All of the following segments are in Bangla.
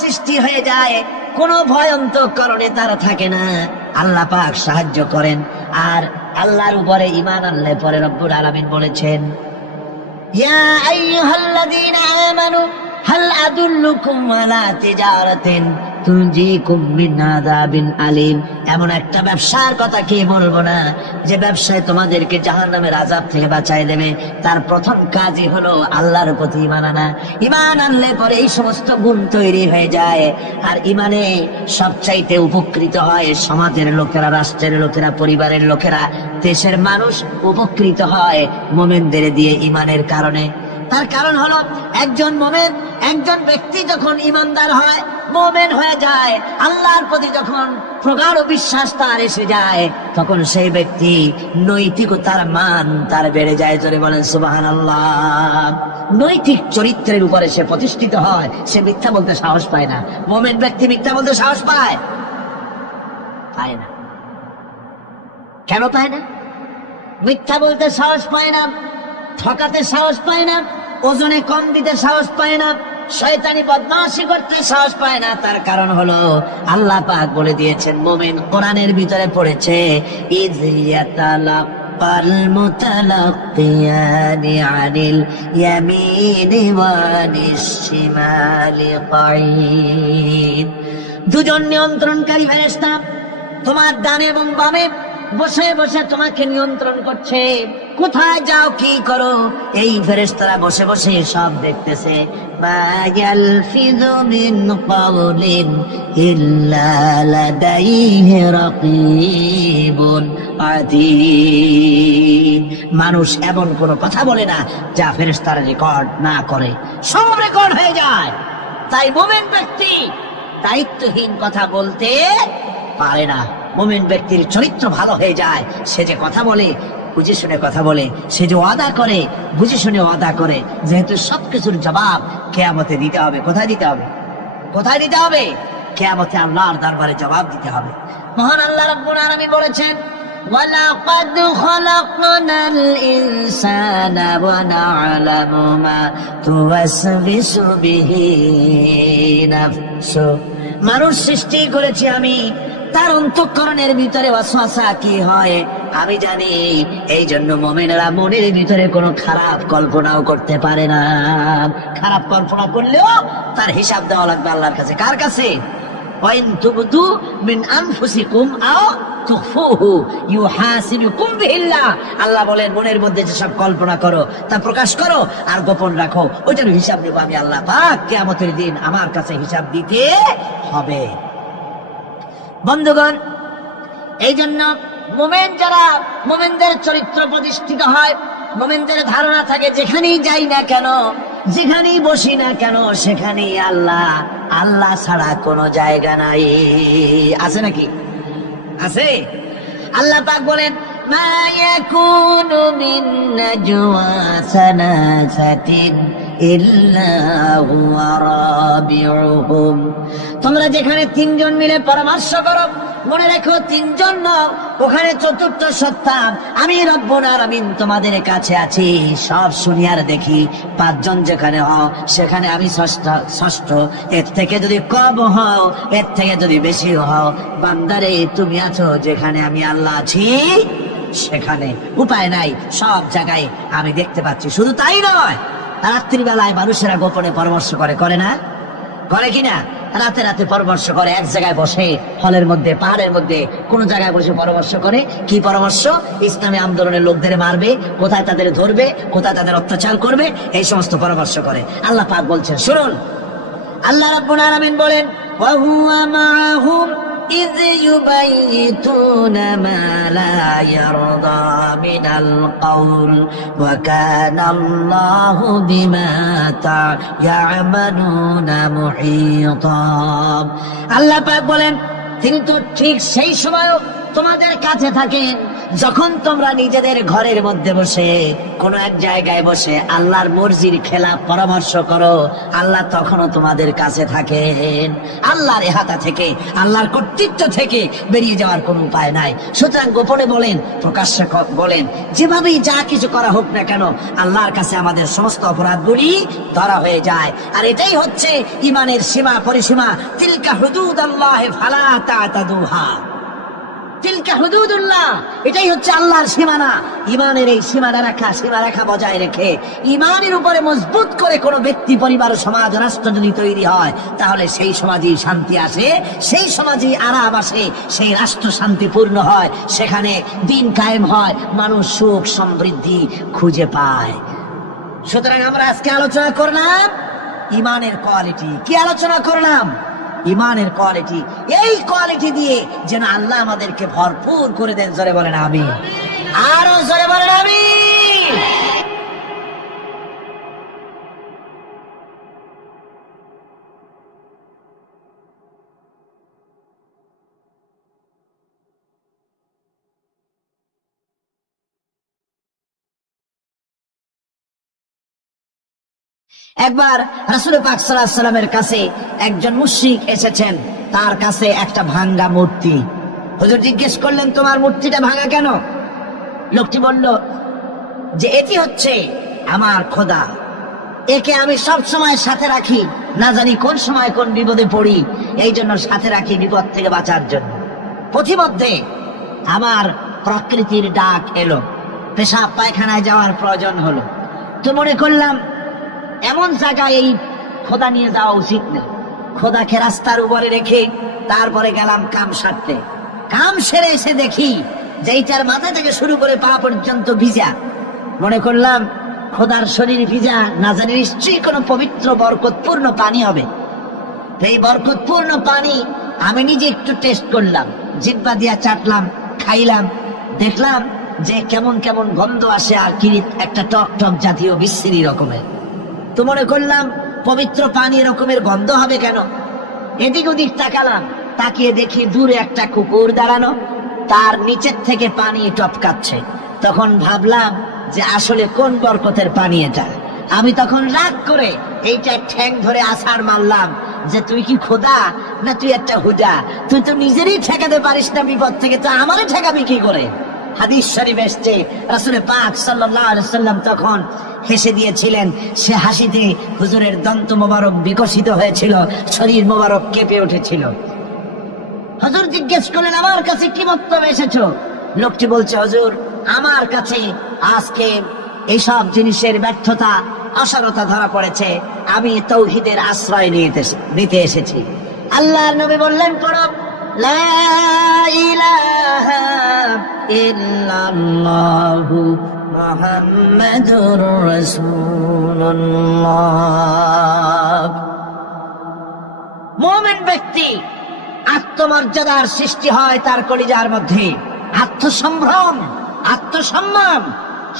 সৃষ্টি হয়ে যায়, কোনো ভয়ন্তকরণে তারা থাকে না। আল্লাহ পাক সাহায্য করেন। আর আল্লাহর উপরে ঈমান আনলে পরে রব্বুল আলামিন বলেছেন, ইয়া আইয়ুহাল্লাযীনা আমানু হাল আদুল্লুকুম আলা তিজারাতিন তুনজিকুম মিন আযাবিন আলীম। এমন একটা ব্যবসার কথা কে বলবো না যে ব্যবসায় তোমাদেরকে জাহান্নামের আযাব থেকে বাঁচায় দেবে। তার প্রথম কাজই হলো আল্লাহর প্রতি ঈমান আনা। ঈমান আনলে পরে এই সমস্ত গুণ তৈরি হয়ে যায়। আর ঈমানে সবচাইতে উপকৃত হয় সমাজের লোকেরা, রাষ্ট্রের লোকেরা, পরিবারের লোকেরা, দেশের মানুষ উপকৃত হয় মুমিনদের দিয়ে ঈমানের কারণে। তার কারণ হলো একজন মুমিন, একজন ব্যক্তি যখন ঈমানদার হয়, মুমিন হয়ে যায়, আল্লাহর প্রতি যখন প্রগাঢ় বিশ্বাস তার এসে যায়, তখন সেই ব্যক্তি নৈতিকতার মান তার বেড়ে যায়। জোরে বলেন সুবহানাল্লাহ। নৈতিক চরিত্রের উপরে সে প্রতিষ্ঠিত হয়, সে মিথ্যা বলতে সাহস পায় না। মুমিন ব্যক্তি মিথ্যা বলতে সাহস পায় না। কেন পায় না? মিথ্যা বলতে সাহস পায় না, ঠকাতে সাহস পায় না, ওজনে কম দিতে সাহস পায় না, শয়তানি বদমাশি করতে সাহস পায় না। তার কারণ হলো আল্লাহ পাক বলে দিয়েছেন, মুমিন কোরআনের ভিতরে পড়েছে, ইয ইয়াতালাক্কাল মুতালাক্কিয়ানি আনিল ইয়ামিনি ওয়া আনিশ শিমালি কাঈদ। দুজন নিয়ন্ত্রণকারী ফেরেশতা তোমার ডানে এবং বামে বসে বসে তোমাকে নিয়ন্ত্রণ করছে। কোথায় যাও, কি করো, এই ফেরেশতারা বসে বসে সব দেখতেছে। মা ইয়ালফিযু মিন কাওলিন ইল্লা লাদাইহি রাকীবুন আতীদ। মানুষ এমন কোনো কথা বলে না যা ফেরেশতারা রেকর্ড না করে, সব রেকর্ড হয়ে যায়। তাই মুমিন ব্যক্তি দায়িত্বহীন কথা বলতে পারে না। মুমিন ব্যক্তির চরিত্র ভালো হয়ে যায়। সে যে কথা বলে বুঝে শুনে কথা বলে, সে যে ওয়াদা করে বুঝে শুনে ওয়াদা করে। যেহেতু সবকিছুর জবাব কিয়ামতে দিতে হবে। কোথায় দিতে হবে? কোথায় দিতে হবে? কিয়ামতে আল্লাহর দরবারে জবাব দিতে হবে। মহান আল্লাহ রাব্বুল আলামিন বলেছেন, ওয়ালাকাদ খালাকনাল ইনসানা ওয়া না'লামু মা তুওয়াসবিসু বিহি নাফসু। মানুষ সৃষ্টি করেছি আমি, তার অন্তঃকরণের ভিতরে ওয়াসওয়াসা কি হয় আমি জানি। এই জন্য মুমিনেরা মনের ভিতরে কোনো খারাপ কল্পনাও করতে পারে না। খারাপ কল্পনা করলেও তার হিসাব দেওয়া লাগবে আল্লাহর কাছে। কার কাছে? ওয়াইন তুবদু মিন আনফুসিকুম আও তুখফুহু ইউহাসিবুকুম বিহিল্লাহ। আল্লাহ বলেন, মনের মধ্যে যে সব কল্পনা করো তা প্রকাশ করো আর গোপন রাখো, ওইটার হিসাব নেব আমি আল্লাহ পাক। কিয়ামতের দিন আমার কাছে হিসাব দিতে হবে। বন্ধুগণ, এই জন্য মুমিন যারা, মুমিনদের চরিত্র প্রতিষ্ঠিত হয়, মুমিনদের ধারণা থাকে যেখানেই যাই না কেন, যেখানেই বসি না কেন, সেখানেই আল্লাহ, আল্লাহ ছাড়া কোনো জায়গা নাই। আছে নাকি? আছে। আল্লাহ পাক বলেন, মা ইয়াকুনু মিন নাজওয়া সালাসাতিন ইল্লা হুয়া রাবিউহুম। তোমরা যেখানে তিনজন মিলে পরামর্শ করো, মনে রেখো তিনজন নও, ওখানে চতুর্থ সত্তা আমি রব্বুল আলামিন তোমাদের কাছে আছি। সব শুনি আর দেখি। পাঁচজন যেখানে হও সেখানে আমি ষষ্ঠ। এর থেকে যদি কম হও, এর থেকে যদি বেশি হও, বান্দারে তুমি আছো যেখানে আমি আল্লাহ আছি সেখানে। উপায় নাই, সব জায়গায় আমি দেখতে পাচ্ছি। শুধু তাই নয়, রাত্রিবেলায় মানুষেরা গোপনে পরামর্শ করে, করে না? করে কিনা? রাতে রাতে পরামর্শ করে, এক জায়গায় বসে, হলের মধ্যে, পাহাড়ের মধ্যে, কোন জায়গায় বসে পরামর্শ করে। কি পরামর্শ? ইসলামী আন্দোলনের লোকদের মারবে, কোথায় তাদের ধরবে, কোথায় তাদের অত্যাচার করবে, এই সমস্ত পরামর্শ করে। আল্লাহ পাক বলছেন, শুনুন, আল্লাহ রাব্বুল আলামিন বলেন, ওয়া হুয়া মাআহুম ইয ইউবাইতুনা মা লা ইয়ারদা মিনাল কওল ওয়া কানা আল্লাহু বিমা ইয়ামালুনা মুহীতা। আল্লাহ পাক বলেন, তিনি তো ঠিক সেই সময়ও তোমাদের কাছে থাকেন যখন তোমরা নিজেদের ঘরের মধ্যে বসে কোন এক জায়গায় বসে আল্লাহর মর্জির খেলাফ পরামর্শ করো, আল্লাহ তখনও তোমাদের কাছে থাকেন। আল্লাহর এহাতা থেকে, আল্লাহর কর্তৃত্ব থেকে বেরিয়ে যাওয়ার কোনো উপায় নাই। সুতরাং গোপনে বলেন, প্রকাশ্যে বলেন, যেভাবেই যা কিছু করা হোক না কেন, আল্লাহর কাছে আমাদের সমস্ত অপরাধগুলি ধরা হয়ে যায়। আর এটাই হচ্ছে ইমানের সীমা পরিসীমা। তিলকা হুদুদাল্লাহ ফালা তা'তাদুহা, তিলকা হুদুদুল্লাহ, এটাই হচ্ছে আল্লাহর সীমানা। ইমানের এই সীমারেখা বজায় রেখে ইমানের উপরে মজবুত করে কোনো ব্যক্তি, পরিবার, সমাজ, রাষ্ট্র যদি তৈরি হয়, তাহলে সেই সমাজেই শান্তি আসে, সেই সমাজেই আরাম আসে, সেই রাষ্ট্র শান্তিপূর্ণ হয়, সেখানে দিন কায়েম হয়, মানুষ সুখ সমৃদ্ধি খুঁজে পায়। সুতরাং আমরা আজকে আলোচনা করলাম ইমানের কোয়ালিটি। কি আলোচনা করলাম? ইমানের কোয়ালিটি। এই কোয়ালিটি দিয়ে যেন আল্লাহ আমাদেরকে ভরপুর করে দেন। জোরে বলেন আমিন, আরো জোরে বলেন আমিন। একবার রাসূল পাক সাল্লাল্লাহু আলাইহি ওয়াসাল্লামের কাছে একজন মুশরিক এসেছেন, তার কাছে একটা ভাঙ্গা মূর্তি। হুজুর জিজ্ঞেস করলেন, তোমার মূর্তিটা ভাঙা কেন? লোকটি বলল যে এটি হচ্ছে আমার খোদা, একে আমি সব সময় সাথে রাখি, না জানি কোন সময় কোন বিপদে পড়ি, এই জন্য সাথে রাখি বিপদ থেকে বাঁচার জন্য। পথিমধ্যে আমার প্রকৃতির ডাক এলো, পেশাব পায়খানায় যাওয়ার প্রয়োজন হলো, তো মনে করলাম এমন জায়গায় এই খোদা নিয়ে যাওয়া উচিত না। খোদাকে রাস্তার উপরে রেখে তারপরে গেলাম কাম সারতে। কাম সেরে এসে দেখি যে এইটার মাথা থেকে শুরু করে পা পর্যন্ত ভিজা। মনে করলাম খোদার শরীর ভিজা, না জানি নিশ্চয়ই কোনো পবিত্র বরকতপূর্ণ পানি হবে। এই বরকতপূর্ণ পানি আমি নিজে একটু টেস্ট করলাম, জিহ্বা দিয়া চাটলাম, খাইলাম, দেখলাম যে কেমন কেমন গন্ধ আসে, আর কি একটা টক টক জাতীয় বিশ্রী রকমের। তো মনে করলাম পবিত্র পানি এরকমের গন্ধ হবে কেন? এদিক ওদিক তাকালাম, তাকিয়ে দেখি দূরে একটা কুকুর দাঁড়ানো, তার নিচের থেকে পানি টপকাচ্ছে। তখন ভাবলাম যে আসলে কোন বরকতের পানি এটা। আমি তখন রাগ করে এইটা ঠ্যাং ধরে আছাড় মারলাম যে তুই কি খোদা না তুই একটা হুদা? তুই তো নিজেরই ঠেকাতে পারিস না বিপদ থেকে, তো আমারে ঠেকাবি কি করে? হাদিস শরীফ এসেছে, রাসূল পাক সাল্লাল্লাহু আলাইহি ওয়াসাল্লাম তখন হেসে দিয়েছিলেন। সে হাসিতে হুজুরের দন্ত মোবারক বিকশিত হয়েছিল, শরীর মোবারক কেঁপে উঠেছিল। হুজুর জিজ্ঞেস করলেন, আমার কাছে কি বক্তব্য এসেছো? লোকটি বলছে, হুজুর আমার কাছে আজকে এইসব জিনিসের ব্যর্থতা, অসারতা ধরা পড়েছে, আমি তাওহীদের আশ্রয় নিতে এসেছি। আল্লাহর নবী বললেন, পড়ো লা ইলাহা ইল্লাল্লাহু মুহাম্মাদুর রাসূলুল্লাহ। মুমিন ব্যক্তি আত্মমর্যাদার সৃষ্টি হয় তার কলিজার মধ্যে, আত্মসম্ভ্রম, আত্মসম্মান।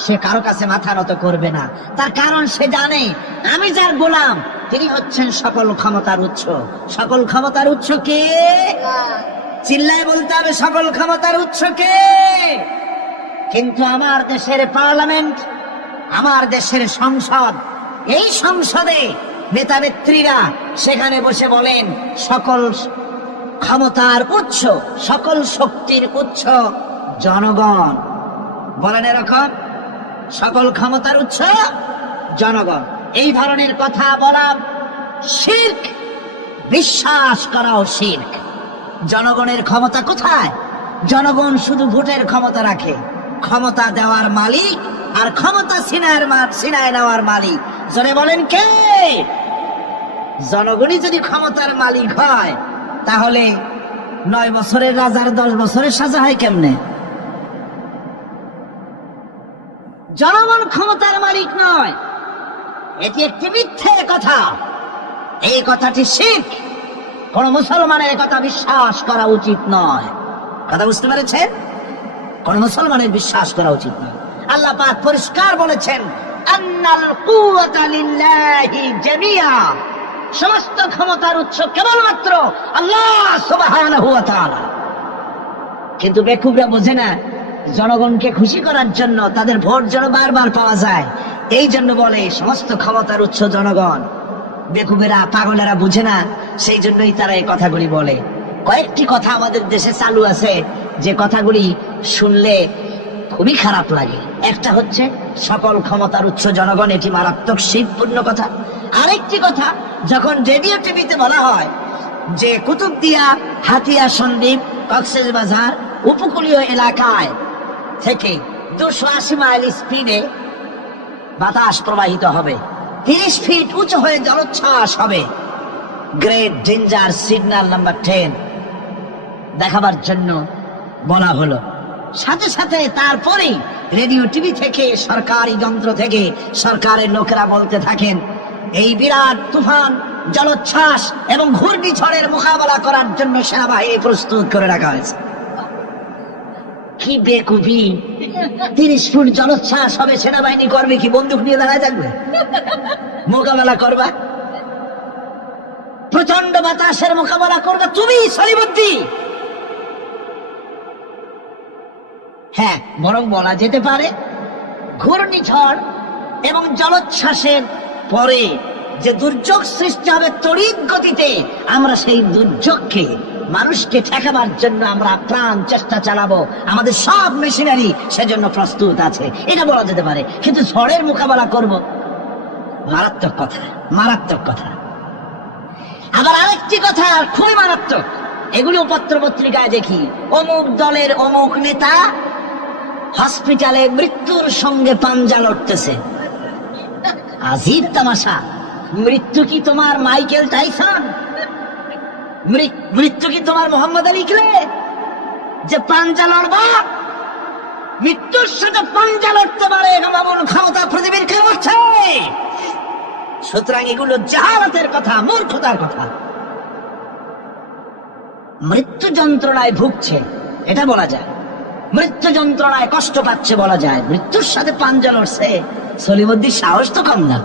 সে কারো কাছে মাথা নত করবে না, তার কারণ সে জানে আমি যার গোলাম তিনি হচ্ছেন সকল ক্ষমতার উৎস। সকল ক্ষমতার উৎস কে? চিল্লায় বলতে হবে, সকল ক্ষমতার উৎস কে? কিন্তু আমার দেশের পার্লামেন্ট, আমার দেশের সংসদ, এই সংসদে নেতা নেত্রীরা সেখানে বসে বলেন সকল ক্ষমতার উৎস, সকল শক্তির উৎস জনগণ। বলেন এরকম, সকল ক্ষমতার উৎস জনগণ। এই ধরনের কথা বলা শিরক, বিশ্বাস করাও শিরক। জনগণের ক্ষমতা কোথায়? জনগণ শুধু ভোটের ক্ষমতা রাখে, ক্ষমতা দেওয়ার মালিক আর ক্ষমতা ছিনায় নেওয়ার মালিক। জোরে বলেন কে? জনগণই যদি ক্ষমতার মালিক হয়, তাহলে 9 বছরের রাজার 10 বছরের সাজা হয় কেমনে? জনগণ ক্ষমতার মালিক নয়, এটি একটি মিথ্যে কথা। এই কথাটি শিরক। কোন মুসলমানের কথা বিশ্বাস করা উচিত নয়। কথা বুঝতে পেরেছেন? কোন মুসলমানের বিশ্বাস করা উচিত নয়। আল্লাহ পাক পরিষ্কার বলেছেন, আন্নাল কুওয়াতা লিল্লাহি জামিআ, সমস্ত ক্ষমতার উৎস কেবলমাত্র আল্লাহ সুবহানাহু ওয়া তাআলা। কিন্তু বেকুবরা বোঝে না, জনগণকে খুশি করার জন্য, তাদের ভোট যেন বারবার পাওয়া যায়, এই জন্য বলে সমস্ত ক্ষমতার উৎস জনগণ। বেকুবেরা পাগলেরা বুঝে না, সেই জন্যই তারা এই কথাগুলি বলে। কয়েকটি কথা আমাদের দেশে চালু আছে যে কথাগুলি শুনলে খুবই খারাপ লাগে। একটা হচ্ছে সকল ক্ষমতার উৎস জনগণ, এটি মারাত্মক শিবপূর্ণ কথা। আরেকটি কথা, যখন রেডিও টিভিতে বলা হয় যে কুতুবদিয়া, হাতিয়া সন্দ্বীপ, কক্সবাজার উপকূলীয় এলাকায় থেকে 280 মাইল স্পিডে বাতাস প্রবাহিত হবে, 30 ফিট উঁচু হয়ে জলোচ্ছ্বাস হবে, গ্রেট ডেঞ্জার সিগন্যাল নাম্বার 10 দেখাবার জন্য বলা হলো। সাথে সাথে তারপরেই রেডিও টিভি থেকে, সরকারি যন্ত্র থেকে সরকারের লোকেরা বলতে থাকেন এই বিরাট তুফান, জলোচ্ছ্বাস এবং ঘূর্ণিঝড়ের মোকাবেলা করার জন্য সেনাবাহিনী প্রস্তুত করে রাখা হয়েছে। কি বেকুবি! 30 ফুট জলোচ্ছ্বাস হবে, সেনাবাহিনী করবে কি? বন্দুক নিয়ে দাঁড়ায় থাকবে? মোকাবেলা করবা? প্রচন্ড বাতাসের মোকাবেলা করবে তুমি সলিমুদ্দিন? হ্যাঁ, বরং বলা যেতে পারে ঘূর্ণিঝড় এবং জলোচ্ছ্বাসের পরে যে দুর্যোগ সৃষ্টি হবে তড়িৎ গতিতে, আমরা সেই দুর্যোগকে, মানুষকে ঠেকাবার জন্য আমরা প্রাণ চেষ্টা চালাবো, আমাদের সব মেশিনারি সেজন্য প্রস্তুত আছে, এটা বলা যেতে পারে। কিন্তু ঝড়ের মোকাবেলা করব, মারাত্মক কথা, মারাত্মক কথা। আবার আরেকটি কথা খুবই মারাত্মক, এগুলো পত্র পত্রিকায় দেখি, অমুক দলের অমুক নেতা হসপিটালে মৃত্যুর সঙ্গে পাঞ্জা লড়তেছে। আজীব তামাশা! মৃত্যু কি তোমার মাইকেল টাইসন? মৃত্যু কি তোমার মোহাম্মদ আলী ক্লে যে পাঞ্জা লড়বা? মৃত্যুর সাথে পাঞ্জা লড়তে পারে এমন ক্ষমতা পৃথিবীর কেউ আছে? সুতরাং এগুলো জাহালাতের কথা, মূর্খতার কথা। মৃত্যু যন্ত্রণায় ভুগছে এটা বলা যায়, মৃত্যু যন্ত্রণায় কষ্ট পাচ্ছে বলা যায়, মৃত্যুর সাথে পাঞ্জা লড়ছে, সলিমুদ্দিন সাহস তো কম না।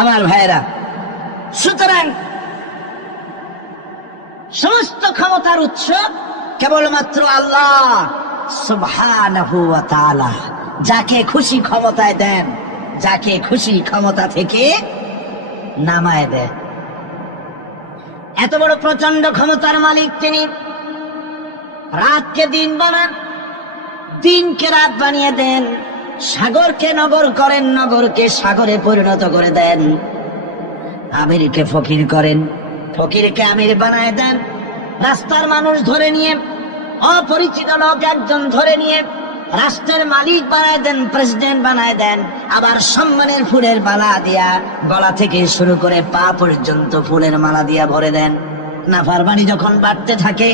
আমার ভাইয়েরা, সুতরাং সমস্ত ক্ষমতার উৎস কেবলমাত্র আল্লাহ সুবহানাহু ওয়া তাআলা। যাকে খুশি ক্ষমতায় দেন, যাকে খুশি ক্ষমতা থেকে নামায় দেন। এত বড় প্রচন্ড ক্ষমতার মালিক তিনি। রাতকে দিন বানান, দিনকে রাত বানিয়ে দেন, সাগরকে নগর করেন, নগরকে সাগরে পরিণত করে দেন, আমিরকে ফকির করেন, ফকিরকে আমির বানায় দেন, রাস্তার মানুষ ধরে নিয়ে, অপরিচিত লোক একজন ধরে নিয়ে রাষ্ট্রের মালিক বানায় দেন, প্রেসিডেন্ট বানায় দেন। আবার সম্মানের ফুলের মালা দিয়া গলা থেকে শুরু করে পা পর্যন্ত ফুলের মালা দিয়া ভরে দেন। নাফরমানি যখন বাড়তে থাকে,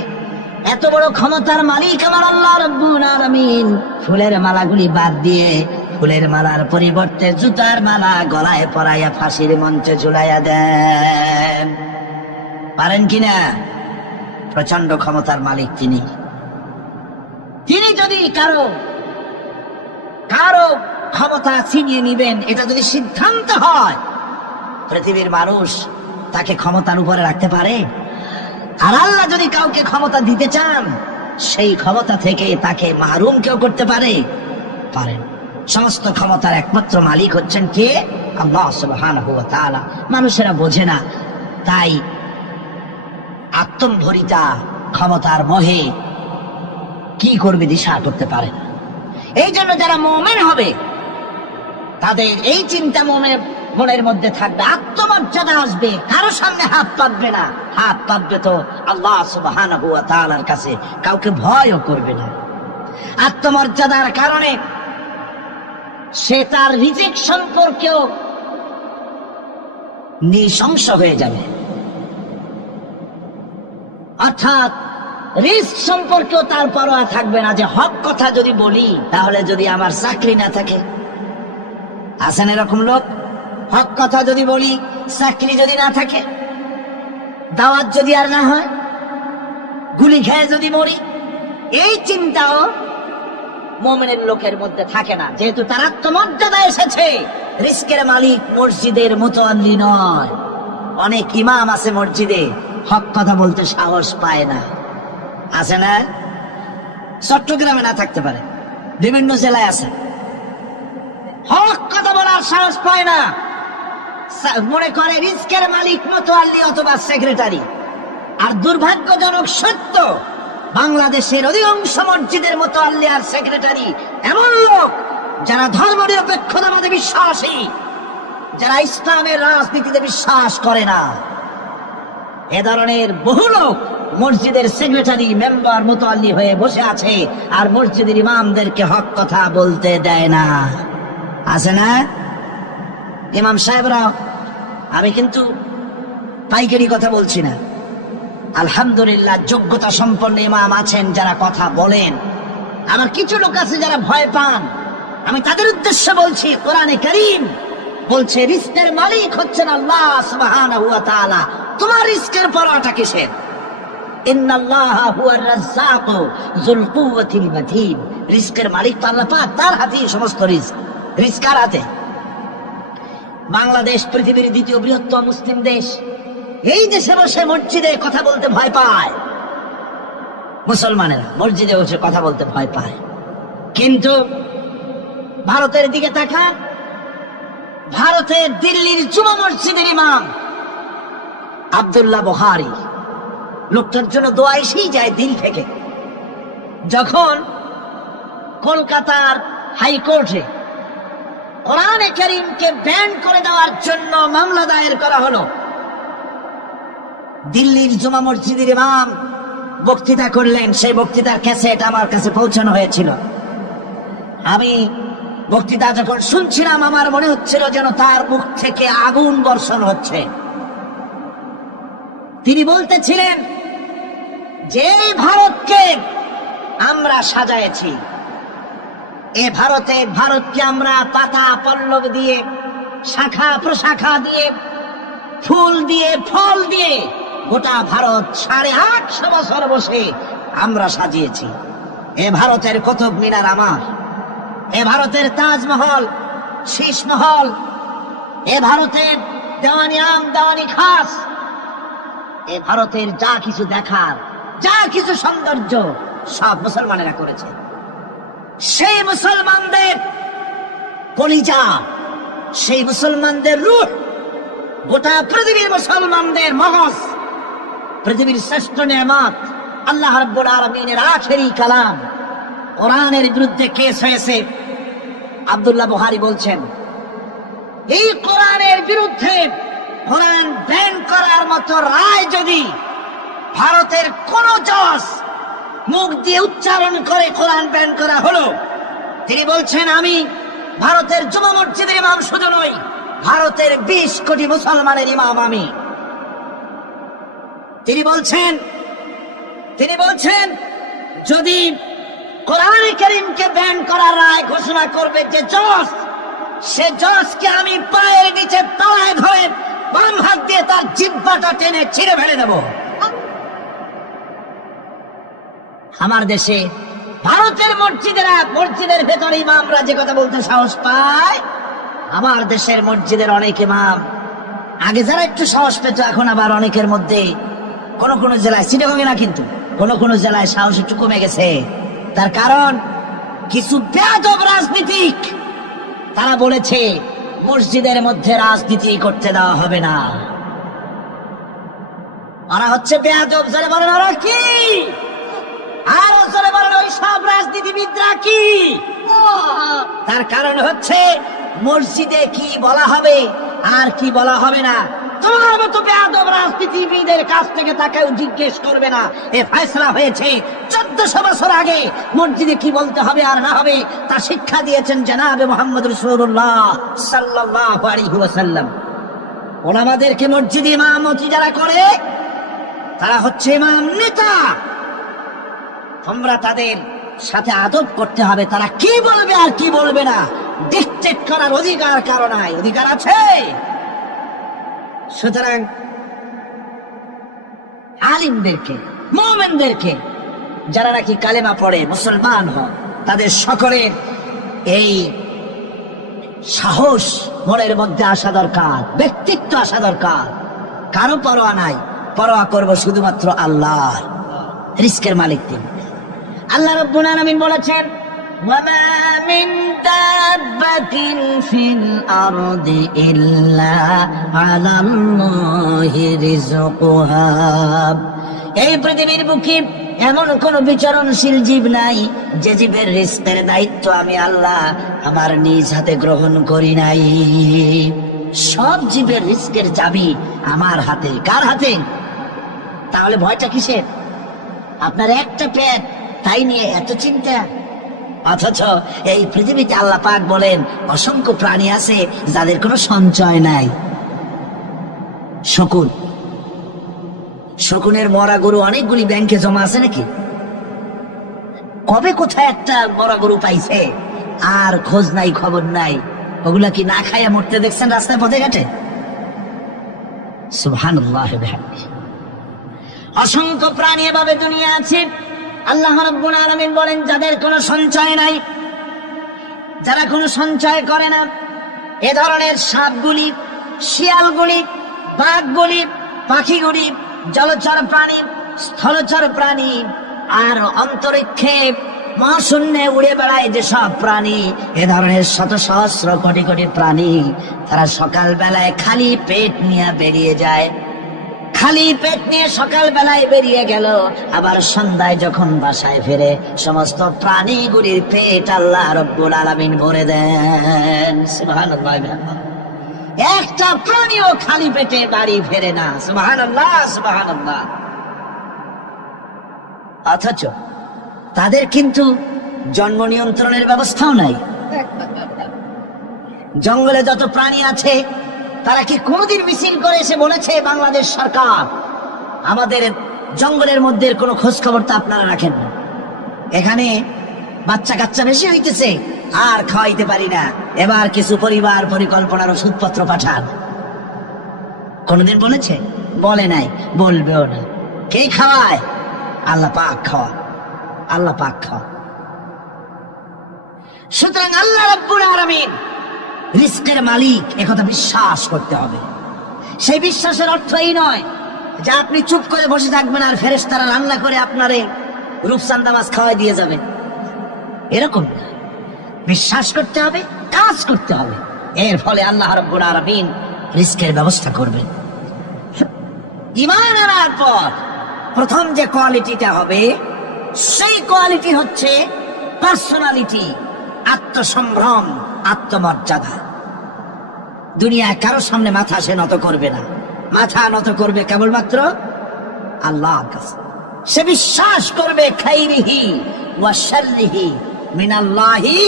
এত বড় ক্ষমতার মালিক আমার আল্লাহ রাব্বুল আলামিন ফুলের মালাগুলি বাদ দিয়ে ফুলের মালার পরিবর্তে জুতার মালা গলায় পরাইয়া ফাঁসির মঞ্চে ঝুলাইয়া দেন। পারেন কিনা? প্রচন্ড ক্ষমতার মালিক তিনি। তিনি যদি কারো ক্ষমতা ছিনিয়ে নিবেন, এটা যদি সিদ্ধান্ত হয়, পৃথিবীর মানুষ তাকে ক্ষমতার উপরে রাখতে পারে? আর আল্লাহ যদি কাউকে ক্ষমতা দিতে চান, সেই ক্ষমতা থেকে তাকে মাহরুম কেউ করতে পারে? পারেন। সমস্ত ক্ষমতার একমাত্র মালিক হচ্ছেন কে? আল্লাহ সুবহানাহু ওয়া তাআলা। মানুষেরা বোঝে না, তাই আত্মম্ভরিতা ক্ষমতার মোহে কি করবে দিশা করতে পারে না। এই জন্য যারা মুমিন হবে তাদের এই চিন্তা মনের মধ্যে থাকবে, আত্মমর্যাদা আসবে, কারো সামনে হাত পাতবে না, হাত পাতবে তো আল্লাহ সুবহানাহু ওয়া তাআলার কাছে, কাউকে ভয়ও করবে না। আত্মমর্যাদার কারণে সে তার রিজিক সম্পর্কেও নৃশংস হয়ে যাবে, অর্থাৎ রিস্ক সম্পর্কেও তার পরোয়া থাকবে না, যে হক কথা যদি বলি তাহলে যদি আমার চাকরি না থাকে। আছেন এরকম লোক, হক কথা যদি বলি, চাকরি যদি না থাকে, দাওয়াত যদি আর না হয়, গুলি খেয়ে যদি মরি, এই চিন্তাও মুমিনের লোকের মধ্যে থাকে না, যেহেতু তার আত্মমর্যাদা এসেছে। রিস্কের মালিক মসজিদের মুতাআল্লি নয়। অনেক ইমাম আছে মসজিদে, হক কথা বলতে সাহস পায় না, আছে না? চট্টগ্রামে না থাকতে পারে, বিভিন্ন জেলায় আছে। হক কথা বলার সাহস পায় না, মনে করে রিস্কের মালিক মোতাওয়াল্লি অথবা সেক্রেটারি। আর দুর্ভাগ্যজনক সত্য, বাংলাদেশের অধিকাংশ মসজিদের মোতাওয়াল্লি আর সেক্রেটারি এমন লোক যারা ধর্মনিরপেক্ষতাবাদে বিশ্বাসী, যারা ইসলামের রাজনীতিতে বিশ্বাস করে না। এ ধরনের বহু লোক মসজিদের সেক্রেটারি, মেম্বার, মোতাওয়াল্লি হয়ে বসে আছে আর মসজিদের ইমামদেরকে হক কথা বলতে দেয় না। আছে না? ইমাম সাহেবরা, আমি কিন্তু পাইকারি কথা বলছি না, আলহামদুলিল্লাহ যোগ্যতা সম্পন্ন ইমাম আছেন যারা কথা বলেন। আমার কিছু লোক আছে যারা ভয় পান, আমি তাদের উদ্দেশ্যে বলছি, কোরআনে কারীম বলছে রিস্কের মালিক হচ্ছেন আল্লাহ সুবহানাহু ওয়া তাআলা। তোমার রিস্কের পরোয়াটা কিসের? ইন্নাল্লাহা হুয়ার রাজ্জাকু যুল কুওয়াতিল মাতিন। রিস্কের মালিক তো আল্লাহ পাক, তার হাতেই সমস্ত রিস্ক। রিস্ক কার হাতে? বাংলাদেশ পৃথিবীর দ্বিতীয় বৃহত্তম মুসলিম দেশ। এই দেশে বসে মসজিদে কথা বলতে ভয় পায় মুসলমানেরা, মসজিদে বসে কথা বলতে ভয় পায়। কিন্তু ভারতের দিকে তাকান, ভারতের দিল্লির জুমা মসজিদের ইমাম আব্দুল্লাহ বুখারী, লোকটার জন্য দোয়া এসেই যায় দিল থেকে। যখন কলকাতার হাইকোর্টে কোরআনে কারীমকে ব্যান করে দেওয়ার জন্য মামলা দায়ের করা হলো, দিল্লির জুমা মসজিদের ইমাম বক্তৃতা করলেন। সেই বক্তৃতার ক্যাসেট আমার কাছে পৌঁছানো হয়েছিল। আমি বক্তৃতা যখন শুনছিলাম, আমার মনে হচ্ছিল যেন তার মুখ থেকে আগুন বর্ষণ হচ্ছে। তিনি বলতেছিলেন যে ভারতকে আমরা সাজাইছি, এ ভারতকে আমরা পাতা পল্লব দিয়ে, শাখা প্রশাখা দিয়ে, ফুল দিয়ে, ফল দিয়ে গোটা ভারত 850 বছর বসে আমরা সাজিয়েছি। এ ভারতের কুতুব মিনার আমার, এ ভারতের তাজমহল, শীষমহল, এ ভারতের দেওয়ানি আম, দেওয়ানি খাস, এ ভারতের যা কিছু দেখার, যা কিছু সৌন্দর্য সব মুসলমানেরা করেছে। সেই মুসলমানদের কলিজা, সেই মুসলমানদের রূহ, গোটা পৃথিবীর মুসলমানদের মগজ, পৃথিবীর শ্রেষ্ঠ নেয়ামত আল্লাহ রাব্বুল আলামিনের আখেরি কালাম কোরআনের বিরুদ্ধে কেস হয়েছে। আব্দুল্লাহ বুখারী বলছেন, এই কোরআনের বিরুদ্ধে কোরআন ব্যান করার মতো রায় যদি ভারতের কোন জজ মুখ দিয়ে উচ্চারণ করে কোরআন ব্যান করা হলো, তিনি বলছেন আমি ভারতের জুমা মসজিদের ইমাম শুধু নই, ভারতের 20 কোটি মুসলমানের ইমাম আমি। তিনি বলছেন যদি কোরআনে কারীমকে ব্যান করার রায় ঘোষণা করবে যে জজ, সে জজকে আমি পায়ের নিচে তলায় ধরে বাম হাত দিয়ে তার জিহ্বাটা টেনে ছিঁড়ে ফেলে দেব। আমার দেশে ভারতের মসজিদের ভেতরে ইমামরা যে কথা বলতে সাহস পায়, আমার দেশের মসজিদের অনেক ইমাম আগে যারা একটু সাহস পেত, এখন আবার অনেকের মধ্যে কোন জেলায়, চিটাগংয়ে না কিন্তু কোন জেলায় সাহস একটু কমে গেছে। তার কারণ কিছু বেয়াদব রাজনীতিক তারা বলেছে মসজিদের মধ্যে রাজনীতি করতে দেওয়া হবে না। ওরা হচ্ছে বেয়াদব। জোরে বলেন ওরা কি? আরো জোরে বলেন ওই সব রাজনীতিবিদরা কি? তার কারণ হচ্ছে মসজিদে কি বলা হবে আর কি বলা হবে না তোমার মতো বেয়াদব রাজনীতিবিদের কাছ থেকে তাকেও জিজ্ঞেস করবে না। এ ফয়সালা হয়েছে 1400 বছর আগে। মসজিদে কি বলতে হবে আর না হবে তা শিক্ষা দিয়েছেন জনাবে মুহাম্মদ রাসূলুল্লাহ সাল্লাল্লাহু আলাইহি ওয়াসাল্লাম। ওলামাদেরকে মসজিদে ইমামতি যারা করে তারা হচ্ছে ইমাম নেতা। তোমরা তাদের সাথে আদব করতে হবে, তারা কি বলবে আর কি বলবে না ডিকটেট করার অধিকার কারো নাই। অধিকার আছে। সুতরাং আলিমদেরকে, মুমিনদেরকে, যারা নাকি কালেমা পড়ে মুসলমান হয়, তাদের সকলের এই সাহস মনের মধ্যে আসা দরকার, ব্যক্তিত্ব আসা দরকার। কারো পরোয়া নাই, পরোয়া করব শুধুমাত্র আল্লাহর। রিস্কের মালিক তিনি। আল্লাহ রাব্বুল আলামিন বলেছেন, ওয়ামা মিন দাব্বাতিন ফিল আরদি ইল্লা আলাল্লাহি রিজকুহা। এই পৃথিবীর বুকে এমন কোন বিচরণশীল জীব নাই যে জীবের রিস্কের দায়িত্ব আমি আল্লাহ আমার নিজ হাতে গ্রহণ করি নাই। সব জীবের রিস্কের চাবি আমার হাতে। কার হাতে? তাহলে ভয়টা কিসের? আপনার একটা পেট, তাই নিয়ে এত চিন্তা। অথচ এই পৃথিবীতে আল্লাহ পাক বলেন অসংখ্য প্রাণী আছে যাদের কোনো সঞ্চয় নাই। শকুন, শকুনের মরা গরু অনেকগুলি ব্যাংকে জমা আছে নাকি? কবে কোথায় একটা মরা গরু পাইছে আর খোঁজ নাই, খবর নাই। ওগুলা কি না খাইয়া মরতে দেখছেন রাস্তায় পথে ঘাটে? সুবহানাল্লাহ। অসংখ্য প্রাণী এভাবে দুনিয়া আছে। আল্লাহ রাব্বুল আলামিন বলেন যাদের কোনো সঞ্চয় নাই, যারা কোনো সঞ্চয় করে না, এ ধরনের সাপগুলি, শিয়ালগুলি, বাঘগুলি, পাখিগুলি, জলচর প্রাণী, স্থলচর প্রাণী, আর অন্তরিক্ষে মহাশূন্যে উড়ে বেড়ায় যেসব প্রাণী, এ ধরনের শত সহস্র কোটি কোটি প্রাণী, তারা সকাল বেলায় খালি পেট নিয়ে বেরিয়ে যায়। খালি পেট নিয়ে সকাল বেলায় বেরিয়ে গেল, আবার সন্ধ্যায় যখন বাসায় ফিরে সমস্ত প্রাণীগুলির পেট আল্লাহ রাব্বুল আলামিন ভরে দেন। সুবহানাল্লাহ। একটা প্রাণীও খালি পেটে বাড়ি ফেরে না। সুবহানাল্লাহ, সুবহানাল্লাহ। অথচ তাদের কিন্তু জন্ম নিয়ন্ত্রণের ব্যবস্থাও নাই। জঙ্গলে যত প্রাণী আছে তারা কি কোনদিন মিছিল করে এসে বলেছে বাংলাদেশ সরকার আমাদের জঙ্গলের মধ্যে কোনো খোঁজ খবর তো আপনারা রাখেন না, এখানে বাচ্চা কাচ্চা বেশি হইতেছে আর খাওয়াইতে পারি না, এবার কিছু পরিবার পরিকল্পনার ওষুধপত্র পাঠান? কোনদিন বলেছে? বলে নাই, বলবেও না। কে খাওয়ায়? আল্লাহ পাক খাওয়া, আল্লাহ পাক খাওয়া। সুতরাং আল্লাহ রাব্বুল আলামিন রিস্কের মালিক, একথা বিশ্বাস করতে হবে। সেই বিশ্বাসের অর্থ এই নয় যে আপনি চুপ করে বসে থাকবেন আর ফেরেশতারা রান্না করে আপনারে রূপচাঁদা মাছ খাওয়াই দিয়ে যাবে, এরকম না। বিশ্বাস করতে হবে, কাজ করতে হবে, এর ফলে আল্লাহ রাব্বুল আলামিন রিস্কের ব্যবস্থা করবেন। ঈমান আনার পর প্রথম যে কোয়ালিটিটা হবে সেই কোয়ালিটি হচ্ছে পার্সোনালিটি, আত্মসম্ভ্রম, আত্মমর্যাদা। দুনিয়ায় কারো সামনে মাথা সে নত করবে না, মাথা নত করবে কেবলমাত্র আল্লাহর কাছে। সে বিশ্বাস করবে খাইরিহি ওয়া শাররিহি মিনাল্লাহি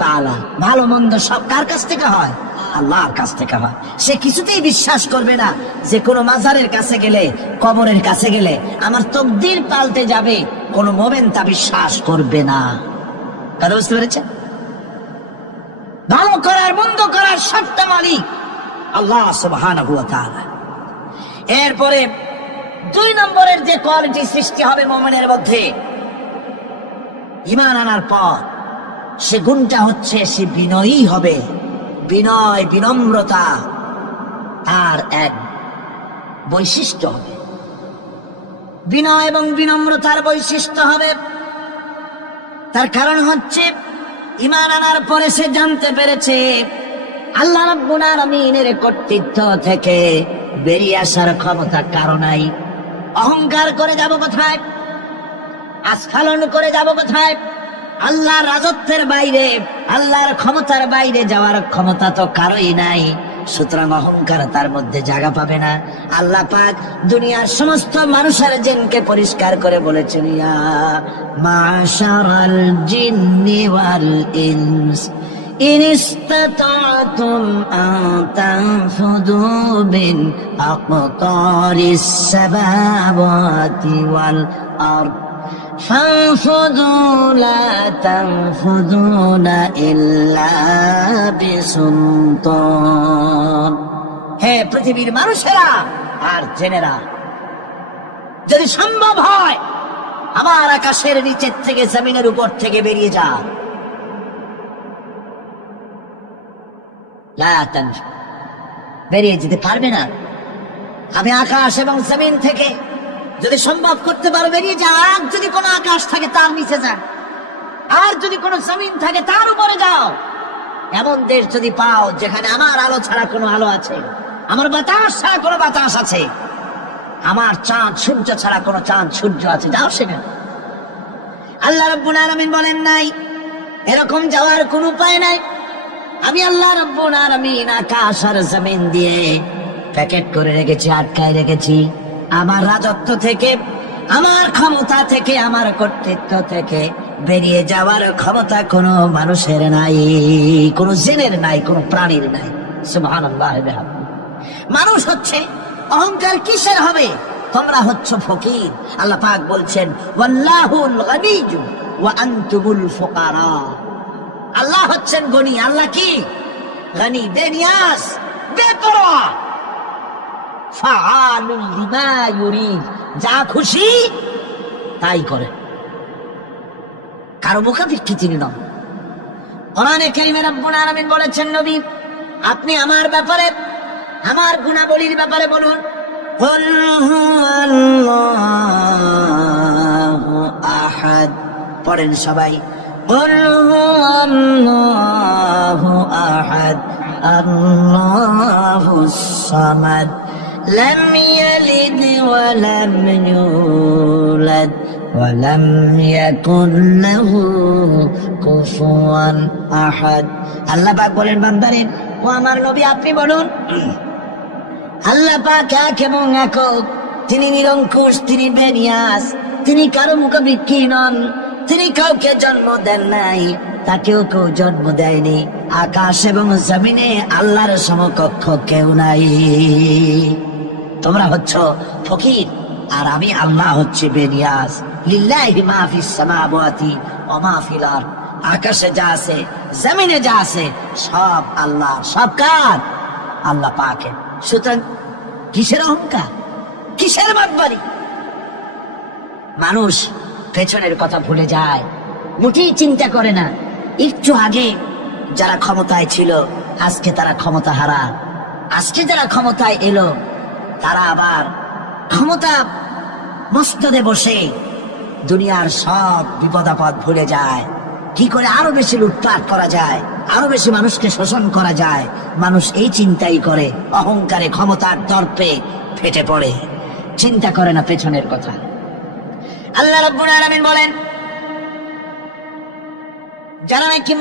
তাআলা, ভালো মন্দ সব কার কাছ থেকে হয়? আল্লাহর কাছ থেকে হয়। সে কিছুতেই বিশ্বাস করবে না যে কোনো মাজারের কাছে গেলে, কবরের কাছে গেলে আমার তকদির পাল্টে যাবে। কোন মুমিন তা বিশ্বাস করবে না। কথা বুঝতে পেরেছেন? ভালো করার মন্দ করার সবটা মালিক আল্লাহ সুবহানাহু ওয়া তাআলা। এরপরে 2 নম্বরের যে কোয়ালিটি সৃষ্টি হবে মুমিনের মধ্যে ঈমান আনার পর, সে গুণটা হচ্ছে সে বিনয়ী হবে। বিনয়, বিনম্রতা তার এক বৈশিষ্ট্য হবে। বিনয় এবং বিনম্রতার বৈশিষ্ট্য হবে। তার কারণ হচ্ছে ঈমান আনার পরে সে জানতে পেরেছে আল্লাহ রাব্বুল আলামিনের কর্তৃত্ব থেকে বেরিয়ে আসার ক্ষমতা কারো নাই। অহংকার করে যাব কোথায়? আস্ফালন করে যাব কোথায়? আল্লাহর রাজত্বের বাইরে, আল্লাহর ক্ষমতার বাইরে যাওয়ার ক্ষমতা তো কারোই নাই। সুতরাং অহংকার তার মধ্যে জায়গা পাবে না। আল্লাহ পাক দুনিয়ার সমস্ত মানুষের জিনকে পরিষ্কার করে বলেছেন, ইয়া মাশারাল জিন্নি ওয়াল ইনস ইন ইসতাতাতুম আন তানফুযু মিন আকতারিস সামাওয়াতি ওয়াল আরদ فانفذوا لا تنفذون إلا بسلطان। হে পৃথিবীর মানুষেরা আর জেনেরা, যদি সম্ভব হয় আমার আকাশের নিচের থেকে, জমিনের উপর থেকে বেরিয়ে যা। লা তানফু, বেরিয়ে যেতে পারবে না। আমি আকাশ এবং জমিন থেকে যদি সম্ভব করতে পারো বেরিয়ে যা। আর যদি কোনো আকাশ থাকে তার নিচে যা, আর যদি কোনো জমিন থাকে তার উপরে যাও। এমন দেশ যদি পাও যেখানে আমার আলো ছাড়া কোনো আলো আছে, আমার বাতাস ছাড়া কোনো বাতাস আছে, আমার চাঁদ সূর্য ছাড়া কোনো চাঁদ সূর্য আছে, যাও সেখানে। আল্লাহ রাব্বুল আলামিন বলেন নাই এরকম যাওয়ার কোনো উপায় নাই। আমি আল্লাহ রাব্বুল আলামিন আকাশ আর জমিন দিয়ে প্যাকেট করে রেখেছি, আটকায় রেখেছি। আমার রাজত্ব থেকে, আমার ক্ষমতা থেকে, আমার কর্তৃত্ব থেকে বেরিয়ে যাওয়ার ক্ষমতা কোনো মানুষের নাই, কোনো জিনের নাই, কোনো প্রাণীর নাই। সুবহানাল্লাহ। মানুষ হচ্ছে অহংকার কিসের হবে? তোমরা হচ্ছ ফকির। আল্লাহ পাক বলছেন ওয়াল্লাহুল গানিয়্যু ওয়া আনতুমুল ফুকারা। আল্লাহ হচ্ছেন গনি। আল্লাহ কি? গনি, বেনিয়াস, বেপরোয়া। ফাআলুল লিমা ইউরিদ, যা খুশি তাই করে, কারো মুখাপেক্ষী তিনি নন। কোরআনে কারীমে রব্বুল আলামিন বলেছেন নবী আপনি আমার ব্যাপারে, আমার গুণাবলীর ব্যাপারে বলুন। কুল হুয়াল্লাহু আহাদ, পড়েন সবাই। কুল হুয়াল্লাহু আহাদ আল্লাহুস সামাদ লাম ইয়ালিদ ওয়া লাম ইউলাদ ওয়া লাম ইয়াকুন লাহু কুফুয়ান আহাদ। আল্লাহ পাক বলেন বান্দারে, ও আমার নবী আপনি বলুন আল্লাহ পাক এক এবং একক, তিনি নিরঙ্কুশ, তিনি বেনিয়াস, তিনি কারো মুখাপেক্ষী নন, তিনি কাউকে জন্ম দেন নাই, তাকেও কেউ জন্ম দেয়নি। আকাশ এবং জমিনে আল্লাহর সমকক্ষ কেউ নাই। তোমরা হচ্ছ ফকির আর আমি আল্লাহ হচ্ছে বেনিয়াস। লিল্লাহি মা ফিস সামাওয়াতি ওয়া মা ফিল আরদ, আকাশে যা আছে জমিনে যা আছে সব আল্লাহ। সব কার? আল্লাহ পাকের। সুতরাং কিসের অহংকার, কিসের বাড়বাড়ি? মানুষ পেছনের কথা ভুলে যায়, মোটেই চিন্তা করে না। একটু আগে যারা ক্ষমতায় ছিল আজকে তারা ক্ষমতা হারা, আজকে যারা ক্ষমতায় এলো তারা আবার ক্ষমতা মস্তদে বসে দুনিয়ার সব বিপদ আপদ ভুলে যায়। কি করে আরো বেশি লুটপাট করা যায়, আরো বেশি মানুষকে শোষণ করা যায়, মানুষ এই চিন্তাই করে। অহংকারে, ক্ষমতার দর্পে ফেটে পড়ে, চিন্তা করে না পেছনের কথা। আল্লাহ রাব্বুল আলামিন বলেন যারা নাকি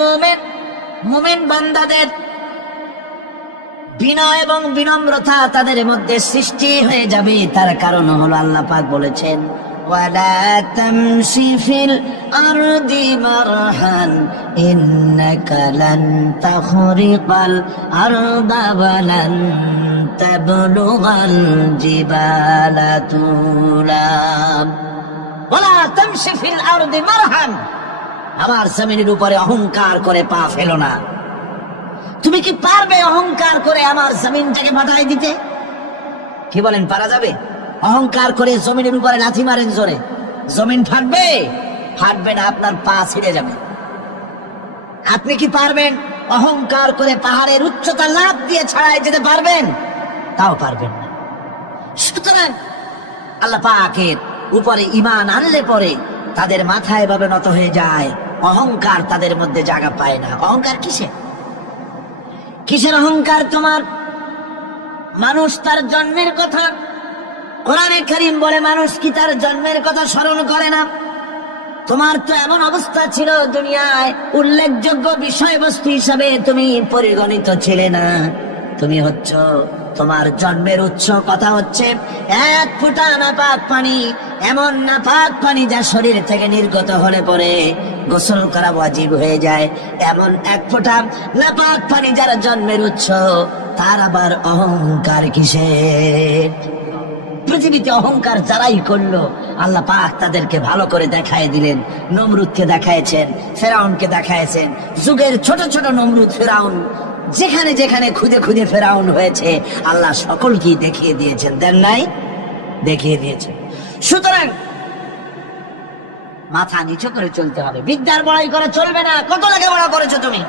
মুমিন বান্দাদের বিনয় এবং বিনম্রতা তাদের মধ্যে সৃষ্টি হয়ে যাবে, তার কারণ হলো আল্লাহ পাক বলেছেন ওয়ালা তামশি ফিল আরদি মারহান ইন্নাকা লান তাখরিকাল আরদা ওয়ালান তাবলুগাল জিবালা তুলা। ওয়ালা তামশি ফিল আরদি মারহান, আমার জমিনের উপরে অহংকার করে পা ফেলো না। তুমি কি পারবে অহংকার করে আমার জমিনটাকে ফাটাই দিতে? কি বলেন, পারা যাবে? অহংকার করে জমিনের উপরে লাথি মারেন জোরে, জমিন ফাটবে? ফাটবে না, আপনার পা ছিঁড়ে যাবে। আপনি কি পারবেন অহংকার করে পাহাড়ের উচ্চতা লাফ দিয়ে ছাড়াই যেতে পারবেন? তাও পারবেন না। সুতরাং আল্লাহ পাকের উপরে ঈমান আনলে পরে তাদের মাথা এভাবে নত হয়ে যায়, অহংকার তাদের মধ্যে জায়গা পায় না। অহংকার কিসের অহংকার তোমার? মানুষ তার জন্মের কথা, কোরআনে কারীম বলে মানুষ কি তার জন্মের কথা স্মরণ করে না? তোমার তো এমন অবস্থা ছিল দুনিয়ায় উল্লেখযোগ্য বিষয়বস্তু হিসাবে তুমি পরিগণিত ছিলে না। তুমি হচ্ছ, তোমার জন্মের উৎস কথা হচ্ছে এক ফোঁটা নাপাক পানি, এমন নাপাক পানি যা শরীর থেকে নির্গত হলে পরে গোসল করা ওয়াজিব হয়ে যায়। এমন এক ফোঁটা নাপাক পানি যারা জন্মের উৎস, তার আবার অহংকার কিসের? পৃথিবীতে অহংকার যারাই করলো আল্লাহ পাক তাদেরকে ভালো করে দেখায় দিলেন। নমরুদকে দেখায়ছেন, ফেরাউনকে দেখায়ছেন, যুগের ছোট ছোট নমরুদ ফেরাউন যেখানে যেখানে খুদে খুদে ফেরাউন হয়েছে আল্লাহ সকলকেই দেখিয়ে দিয়েছেন, দেন নাই? দেখিয়ে দিয়েছেন। সুতরাং মাথা নিচু করে চলতে হবে, বিদ্যার বড়াই করে চলবে না। কত লেখাপড়া করেছো তুমি?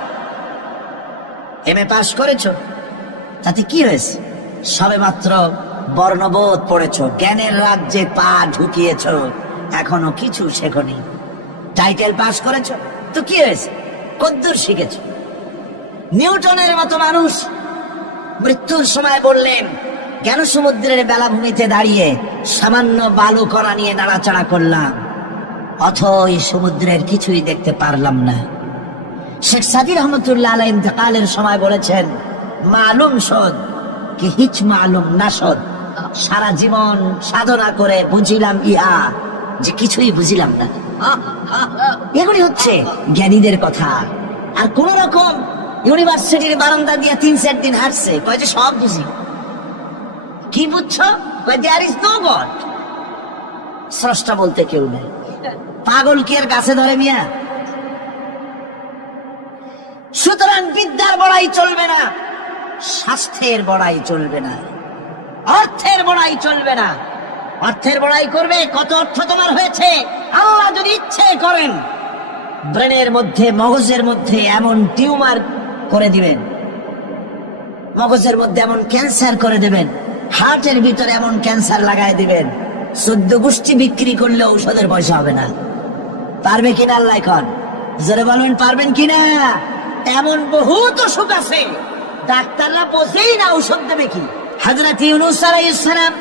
MA পাস করেছো, তাতে কি হয়েছে? সবে মাত্র বর্ণবোধ পড়েছো, জ্ঞানের রাজ্যে পা ঢুকিয়েছো, এখনো কিছু শেখনি। টাইটেল পাস করেছো তো কি হয়েছে, কদ্দূর শিখেছো? নিউটনের মতো মানুষ মৃত্যুর সময় বললেন, কেন সমুদ্রের বেলাভূমিতে দাঁড়িয়ে সামান্য বালু কণা নিয়ে নাড়াচাড়া করলাম, অথই সমুদ্রের কিছুই দেখতে পারলাম না। শেখ সাদি রহমতুল্লাহ আলাইহি ইন্তেকালের সময় বলেছেন, মালুম শোধ কি হিচ মালুম না শোধ, সারা জীবন সাধনা করে বুঝিলাম ইহা, যে কিছুই বুঝিলাম না। এগুলি হচ্ছে জ্ঞানীদের কথা। আর কোন রকম ইউনিভার্সিটির বারান্দা দিয়ে 3-4 দিন হাঁটছে, কয় যে সব বুঝি। কি বুঝছো? দেয়ার ইজ নো গড, স্রষ্টা বলতে কেউ নেই। পাগল কি আর গাছে ধরে মিয়া? সুতরাং বিদ্যার বড়াই চলবে না, স্বাস্থ্যের বড়াই চলবে না, অর্থের বড়াই চলবে না। অর্থের বড়াই করবে, কত অর্থ তোমার হয়েছে, আল্লাহ যদি ইচ্ছে করেন ব্রেনের মধ্যে, মগজের মধ্যে এমন টিউমার করে দিবেন, মগজের মধ্যে এমন ক্যান্সার করে দেবেন, হার্টের ভিতরে এমন ক্যান্সার লাগাই দিবেন, 14 গোষ্ঠী বিক্রি করলে ঔষধের পয়সা হবে না। পারবে কিনা আল্লাহ এখন জোরে বলবেন, পারবেন কিনা? এমন বহুত অসুখ আছে ডাক্তাররা বোঝেই না ঔষধ দেবে কি। হযরত ইউনূস আলাইহিস সালাম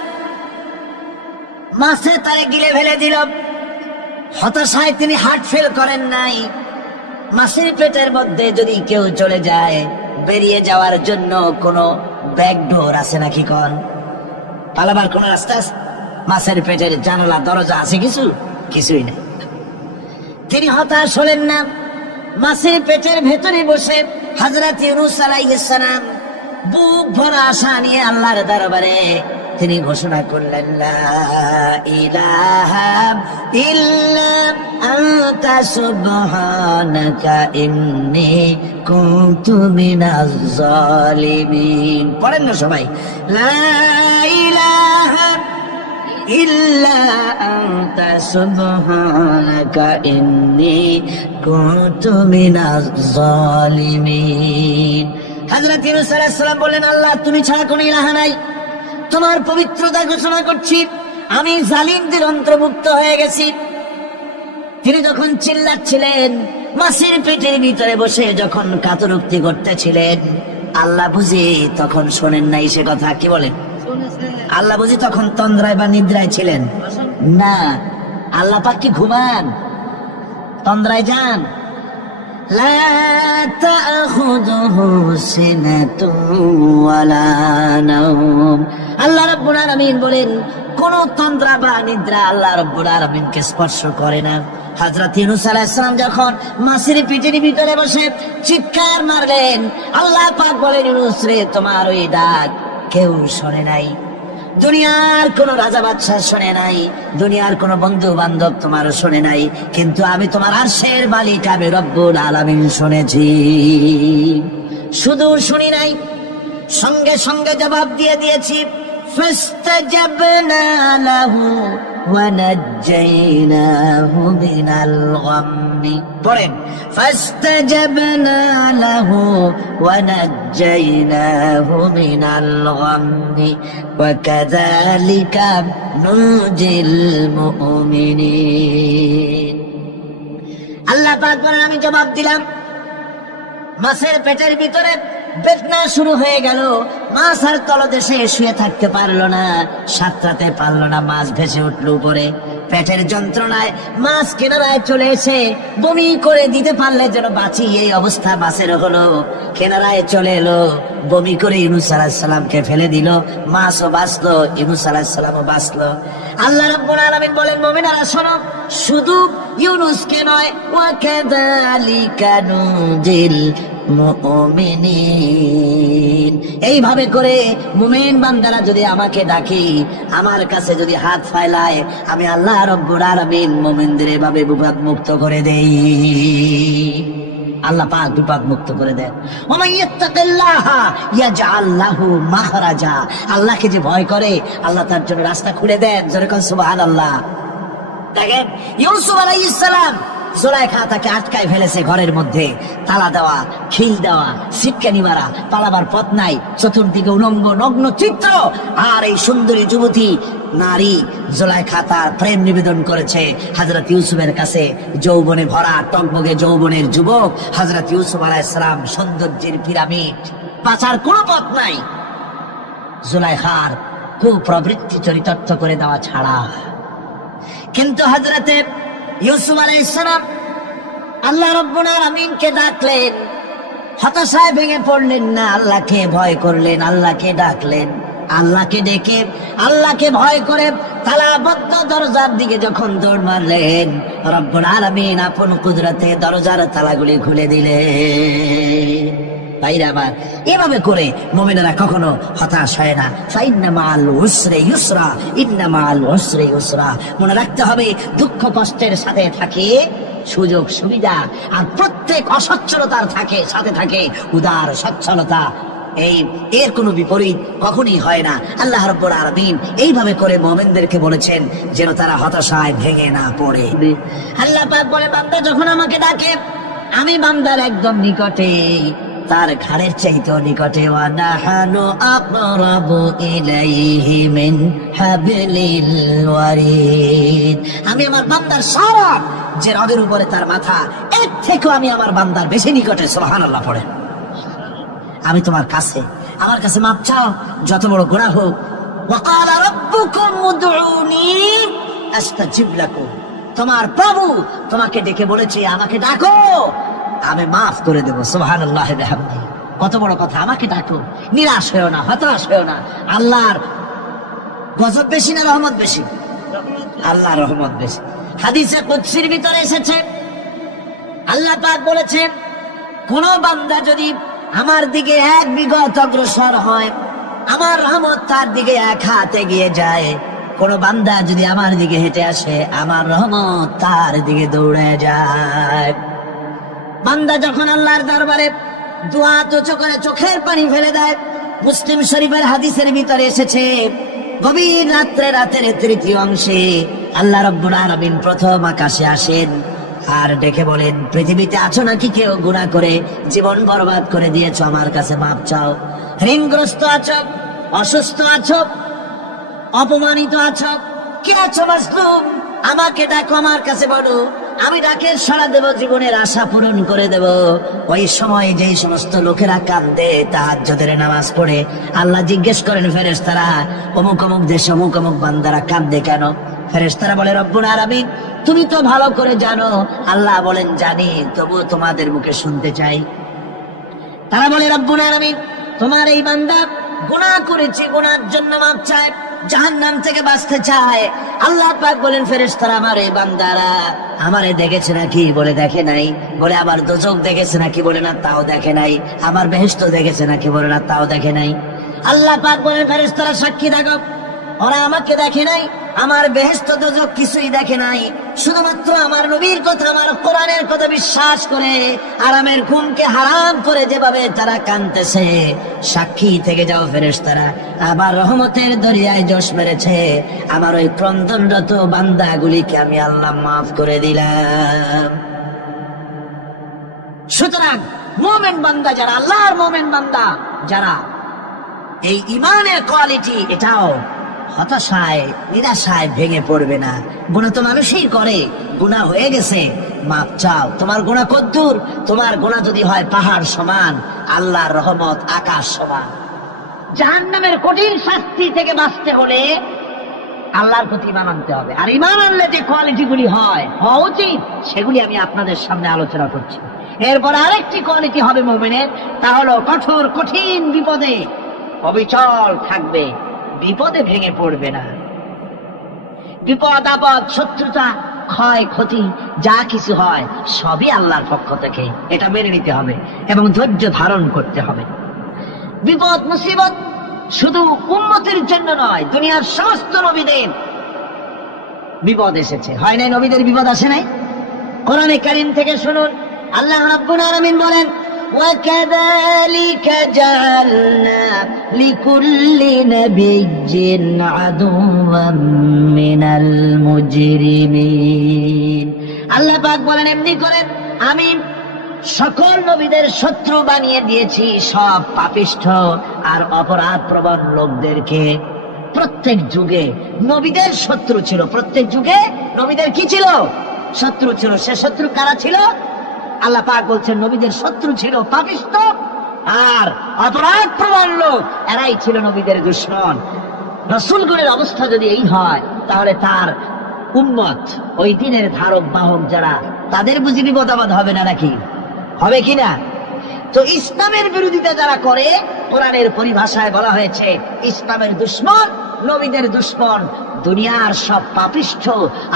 মাছে তারে গিলে ফেলে দিল, হতাশায় তিনি হার্ট ফেল করেন নাই। মাছের পেটের মধ্যে যদি কেউ চলে যায়, বেরিয়ে যাওয়ার জন্য কোন ব্যাকডোর আছে নাকি? কোন পালাবার কোন রাস্তা আছে? মাছের পেটের জানালা দরজা আছে কিছু? কিছুই নেই। তিনি হতাশ হলেন না, মাছের পেটের ভেতরে বসে হযরত ইউনূস আলাইহিস সালাম বুক ভরা আশা নিয়ে আল্লাহর দরবারে তিনি ঘোষণা করলেন, লা ইলাহা ইল্লা আনতা সুবহানাকা ইন্নী কুনতু মিনাজ জালিমিন। পড়েন না সবাই, লা ইলাহা ইল্লা আনতা সুবহানাকা ইন্নী কুনতু মিনাজ জালিমিন। হযরত ইউনূস আলাইহিস সালাম বললেন, আল্লাহ তুমি ছাড়া কোনো ইলাহ নাই, তোমার পবিত্রতা ঘোষণা করছি, আমি জালিমদের অন্তর্ভুক্ত হয়ে গেছি। তিনি যখন চিল্লাচ্ছিলেন, মাছের পেটের ভিতরে বসে যখন কাতরুক্তি করতেছিলেন, আল্লাহ বুঝি তখন শোনেন নাই সে কথা? কি বলেন? আল্লাহ বুঝি তখন তন্দ্রায় বা নিদ্রায় ছিলেন না? আল্লাহ পাক কি ঘুমান? তন্দ্রায় যান? লা তাখুযুহু সিনাতুন ওয়ালা নাওম। আল্লাহ রাব্বুল আলামিন বলেন, কোন তন্দ্রা বা নিদ্রা আল্লাহ রাব্বুল আলামিনকে স্পর্শ করে না। হযরত ইউনূস আলাইহিস সালাম যখন মাছের পেটের ভিতরে বসে চিৎকার মারলেন, আল্লাহ পাক বলেন, ইউনূস রে, তোমার ওই ডাক কেউ শোনে নাই, দুনিয়ার কোন রাজা বাদশাহ শোনে নাই, দুনিয়ার কোন বন্ধু বান্ধব তোমার শোনে নাই, কিন্তু আমি তোমার আরশের মালিক আমি রব্বুল আলামিন শুনেছি। শুধু শুনি নাই, সঙ্গে সঙ্গে জবাব দিয়ে দিয়েছি। ফাস্তাজাবনা লাহু ওয়া নাজ্জাইনাহু মিনাল গাম্মি। পড়েন, ফাস্তাজাবনা লাহু ওয়া নাজ্জাইনাহু মিনাল গাম্মি ওয়া কাযালিকা নুজিল মুমিনিন। আল্লাহ পাক বলেন, আমি জবাব দিলাম। মাছের পেটের ভিতরে বেদনা শুরু হয়ে গেল, মাছ আর তলদেশে শুয়ে থাকতে পারলো না, সাঁতরাতে পারলো না, মাছ ভেসে উঠলো উপরে। পেটের যন্ত্রণায় মাছ কিনারায় চলে এসে বমি করে দিতে পারলে যেন বাঁচি, এই অবস্থা মাছের হলো। কিনারায় চলে এলো, বমি করে ইউনূস আলাইহিস সালামকে ফেলে দিল, মাছও বাঁচলো, ইউনূস আলাইহিস সালামও বাঁচলো। আল্লাহ রাব্বুল আলামিন বলেন, মুমিনেরা শোনো, শুধু ইউনূসকে নয়, ওয়া কাযালিকা নুজিল মুমিনিন। এইভাবে করে মুমিন বান্দারা যদি আমাকে ডাকি, আমার কাছে যদি হাত ফাইলায়, আমি আল্লাহ রাব্বুল আলামিন মুমিনদের এভাবে বিপদ মুক্ত করে দেই। আল্লাহ পাক বিপদ মুক্ত করে দেন। ওয়া মান ইয়াত্তাকিল্লাহা ইয়াজআল লাহু মাখরাজা। আল্লাহকে যে ভয় করে, আল্লাহ তার জন্য রাস্তা খুলে দেন। জোরে কোন সুবহানাল্লাহ। দেখেন, ইউসুফ আলাইহিস সালাম জুলাইখা তাকে আটকায় ফেলেছে ঘরের মধ্যে, তালা দেওয়া, খিল দেওয়া, সিটকানি মারা, পালাবার পথ নাই, চতুর্দিকে উলঙ্গ নগ্ন চিত্র। আর এই সুন্দরী যুবতী নারী জুলাইখা তার প্রেম নিবেদন করেছে হযরত ইউসুফের কাছে। যৌবনে ভরা টকবগে যৌবনের যুবক হযরত ইউসুফ আলাইহিস সালাম, সৌন্দর্যের পিরামিড, বাঁচার কোনো পথ নাই জুলাইখার কুপ্রবৃত্তি চরিতার্থ করে দেওয়া ছাড়া। কিন্তু হযরতে ইউসুফ আলাইহিস সালাম আল্লাহ রাব্বুল আলামিনকে ডাকলেন, হতাশায় ভেঙে পড়লেন না, আল্লাহকে ভয় করলেন, আল্লাহকে ডাকলেন। আল্লাহকে ডেকে, আল্লাহকে ভয় করে তালাবদ্ধ দরজার দিকে যখন দৌড় মারলেন, রব্বুল আলামিন আপন কুদরতে দরজার তালাগুলি খুলে দিলেন। ভাইরা আমার, এভাবে করে মুমিনেরা কখনো হতাশ হয় না। ফাইন্না মাআল উসরি ইউসরা, ইন্না মাআল উসরি ইউসরা। মনে রাখতে হবে, দুঃখ কষ্টের সাথে থাকে সুযোগ সুবিধা, আর প্রত্যেক অসচ্ছলতার সাথে থাকে উদার সচ্ছলতা। এর কোনো বিপরীত কখনই হয় না। আল্লাহ রাব্বুল আলামিন এইভাবে করে মুমিনদেরকে বলেছেন যেন তারা হতাশায় ভেঙে না পড়ে। আল্লাহ পাক বলে, বান্দা যখন আমাকে ডাকে, আমি বান্দার একদম নিকটে, তার ঘাড়ের চাইতেও নিকটে। ওয়া নাহানু আকরাবু ইলাইহি মিন হাবলিল ওয়ারিদ। আমি আমার বান্দার সারা যে রদের উপরে তার মাথা, এর থেকেও আমি আমার বান্দার বেশি নিকটে। সুবহানাল্লাহ পড়ে। আমি তোমার কাছে, আমার কাছে মাপ চাও, যত বড় গুনাহ হোক। ওয়া ক্বালা রাব্বুকুম উদউনি আস্তাজিব লাকুম। তোমার প্রভু তোমাকে ডেকে বলেছে, আমাকে ডাকো, আমি মাফ করে দেব। সুবহানাল্লাহি ওয়া বিহামদিহি। কত বড় কথা, আমাকে ডাকো, নিরাশ হয়েও না, হতাশ হয়েও না। আল্লাহর গজব বেশি না রহমত বেশি? আল্লাহর রহমত বেশি। হাদিসে কুদসির ভিতরে এসেছে, আল্লাহ পাক বলেছেন, কোন বান্দা যদি আমার দিকে এক বিগত অগ্রসর হয়, আমার রহমত তার দিকে এক হাত এগিয়ে যায়। কোন বান্দা যদি আমার দিকে হেঁটে আসে, আমার রহমত তার দিকে দৌড়ে যায়। বান্দা যখন আল্লাহর দরবারে দুয়া উঁচু করে চোখের পানি ফেলে দেয়, মুসলিম শরীফের হাদিসের ভিতরে এসেছে, গভীর রাত্রে, রাতের তৃতীয় অংশে আল্লাহ রাব্বুল আলামিন প্রথম আকাশে আসেন আর ডেকে বলেন, পৃথিবীতে আছো নাকি কেউ গুনাহ করে জীবন বরবাদ করে দিয়েছো, আমার কাছে মাপ চাও। ঋণগ্রস্ত আছো, অসুস্থ আছো, অপমানিত আছো, কে আছো মাসলুম, আমাকে ডাকো, আমার কাছে বলো, আমি ডাকে সাড়া দেব, জীবনের আশা পূরণ করে দেব। ওই সময় যেই সমস্ত লোকেরা কাঁদে তাহাজ্জুদের নামাজ পড়ে, আল্লাহ জিজ্ঞেস করেন ফেরেশতারা, অমুক অমুক দেশে অমুক অমুক বান্দারা কাঁদে কেন? ফেরেশতারা বলে, রব্বুল আলামিন তুমি তো ভালো করে জানো। আল্লাহ বলেন, জানি, তবুও তোমাদের মুখে শুনতে চাই। তারা বলে, রব্বুল আলামিন তোমার এই বান্দা গুনাহ করেছে, গুনার জন্য মাপ চায়, জাহান্নাম থেকে বাঁচতে চায়। আল্লাহ পাক বলেন, ফেরেশতারা আমার এই বান্দারা আমারে দেখেছে নাকি? বলে দেখে নাই। বলে আবার দোজখ দেখেছে নাকি? বলে না, তাও দেখে নাই। আমার বেহেশত দেখেছে নাকি? বলে না, তাও দেখে নাই। আল্লাহ পাক বলেন, ফেরেশতারা সাক্ষী থাকো, ওরা আমাকে দেখে নাই, আমার বেহেশত দোজখ কিছুই দেখে নাই, শুধুমাত্র আমার নবীর কথা, আমার কোরআনের কথা বিশ্বাস করে আরামের ঘুমকে হারাম করে যেভাবে তারা কাঁদতেছে, সাক্ষী থেকে যাও ফেরেশতারা, আমার রহমতের দরিয়ায় জোশ মেরেছে, আমার ওই ক্রন্দনরত বান্দাগুলিকে আমি আল্লাহ মাফ করে দিলাম। সুতরাং মুমিন বান্দা যারা, আল্লাহর মুমিন বান্দা যারা, এই ঈমানের কোয়ালিটি, এটাও হতাশায় নিরাশায় ভেঙে পড়বে না। গুনাহ তো মানুষই করে, গুনাহ হয়ে গেছে, মাপ চাও। তোমার গুনাহ কদ্দুর? তোমার গুনাহ যদি হয় পাহাড় সমান, আল্লাহর রহমত আকাশ সমান। জাহান্নামের কঠিন শাস্তি থেকে বাঁচতে হলে আল্লাহর প্রতি ঈমান আনতে হবে। আর ঈমান আনলে যে কোয়ালিটি গুলি হওয়া উচিত, সেগুলি আমি আপনাদের সামনে আলোচনা করছি। এরপর আরেকটি কোয়ালিটি হবে মুমিনের, তা হলো কঠোর কঠিন বিপদে অবিচল থাকবে, বিপদে ভেঙে পড়বে না। বিপদ আপদ, শত্রুতা, ক্ষয় ক্ষতি যা কিছু হয় সবই আল্লাহর পক্ষ থেকে, এটা মেনে নিতে হবে এবং ধৈর্য ধারণ করতে হবে। বিপদ মুসিবত শুধু উম্মতের জন্য নয়, দুনিয়ার সমস্ত নবীদের বিপদ এসেছে, হয় নাই? নবীদের বিপদ আসে নাই? কোরআনে কারীম থেকে শুনুন, আল্লাহ রাব্বুল আলামিন বলেন, وَكَذَلِكَ جَعَلْنَا لِكُلِّ نَبِيٍّ عَدُوًّا مِنَ الْمُجْرِمِينَ আল্লাহ পাক বলেন এমনি করে আমি সকল নবীদের শত্রু বানিয়ে দিয়েছি, সব পাপিষ্ঠ আর অপরাধ প্রবণ লোকদেরকে। প্রত্যেক যুগে নবীদের শত্রু ছিল, প্রত্যেক যুগে নবীদের কি ছিল? শত্রু ছিল। সে শত্রু কারা ছিল? আল্লাহ পাক বলছেন নবীদের শত্রু ছিল পাপিষ্ঠ আর অপরাধ প্রবণ লোক, এরাই ছিল নবীদের দুশমন। রাসূলগণের অবস্থা যদি এই হয়, তাহলে তার উম্মত, ওই দিনের ধারক বাহক যারা, তাদের বুঝি বিপদাবাদ হবে না নাকি? হবে কিনা? তো ইসলামের বিরোধিতা যারা করে, কোরআনের পরিভাষায় বলা হয়েছে ইসলামের দুশমন, নবীদের দুশমন। দুনিয়ার সব পাপিষ্ঠ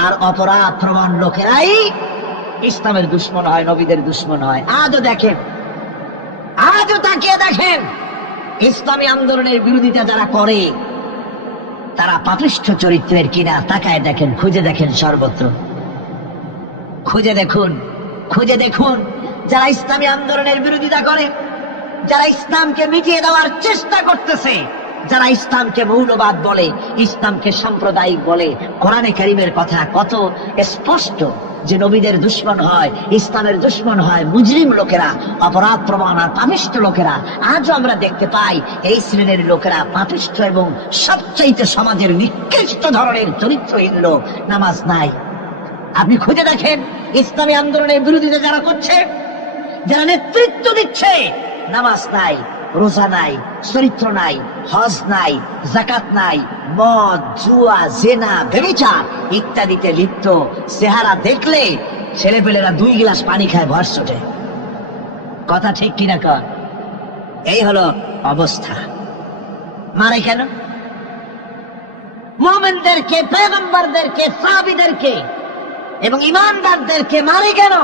আর অপরাধ প্রবণ লোকেরাই ইসলামের দুশমন হয়, নবীদের দুশমন হয়। আজও দেখেন, আজও তাকিয়ে দেখেন, ইসলামী আন্দোলনের বিরোধিতা যারা করে তারা পাপিষ্ঠ চরিত্রের কিনা তাকায় দেখেন, খুঁজে দেখেন, সর্বত্র খুঁজে দেখুন, খুঁজে দেখুন। যারা ইসলামী আন্দোলনের বিরোধিতা করে, যারা ইসলামকে মিটিয়ে দেওয়ার চেষ্টা করতেছে, যারা ইসলামকে মৌলবাদ বলে, ইসলামকে সাম্প্রদায়িক বলে, কোরআনে কারীমের কথা কত স্পষ্ট যে নবীদের দুশমন হয়, ইসলামের দুশমন হয় মুজরিম লোকেরা, অপরাধ প্রবণ আর পাপিষ্ঠ লোকেরা। আজও আমরা দেখতে পাই এই শ্রেণীর লোকেরা পাপিষ্ঠ এবং সবচাইতে সমাজের নিকৃষ্ট ধরনের চরিত্রহীন লোক। নামাজ নাই। আপনি খুঁজে দেখেন ইসলামী আন্দোলনের বিরোধিতা যারা করছে, যারা নেতৃত্ব দিচ্ছে, নামাজ নাই, রোজা নাই, চরিত্র নাই, হজ নাই, যাকাত নাই, মদ, জুয়া, জেনা, ব্যভিচার ইত্যাদিতে লিপ্ত। চেহারা দেখলে ছেলেপেলেরা 2 গ্লাস পানি খায়, ভর চটে। কথা ঠিক কিনা কর? এই হলো অবস্থা। মারে কেন? মুমিনদেরকে, পয়গম্বরদেরকে, সাহাবীদেরকে এবং ঈমানদারদেরকে মারে কেন?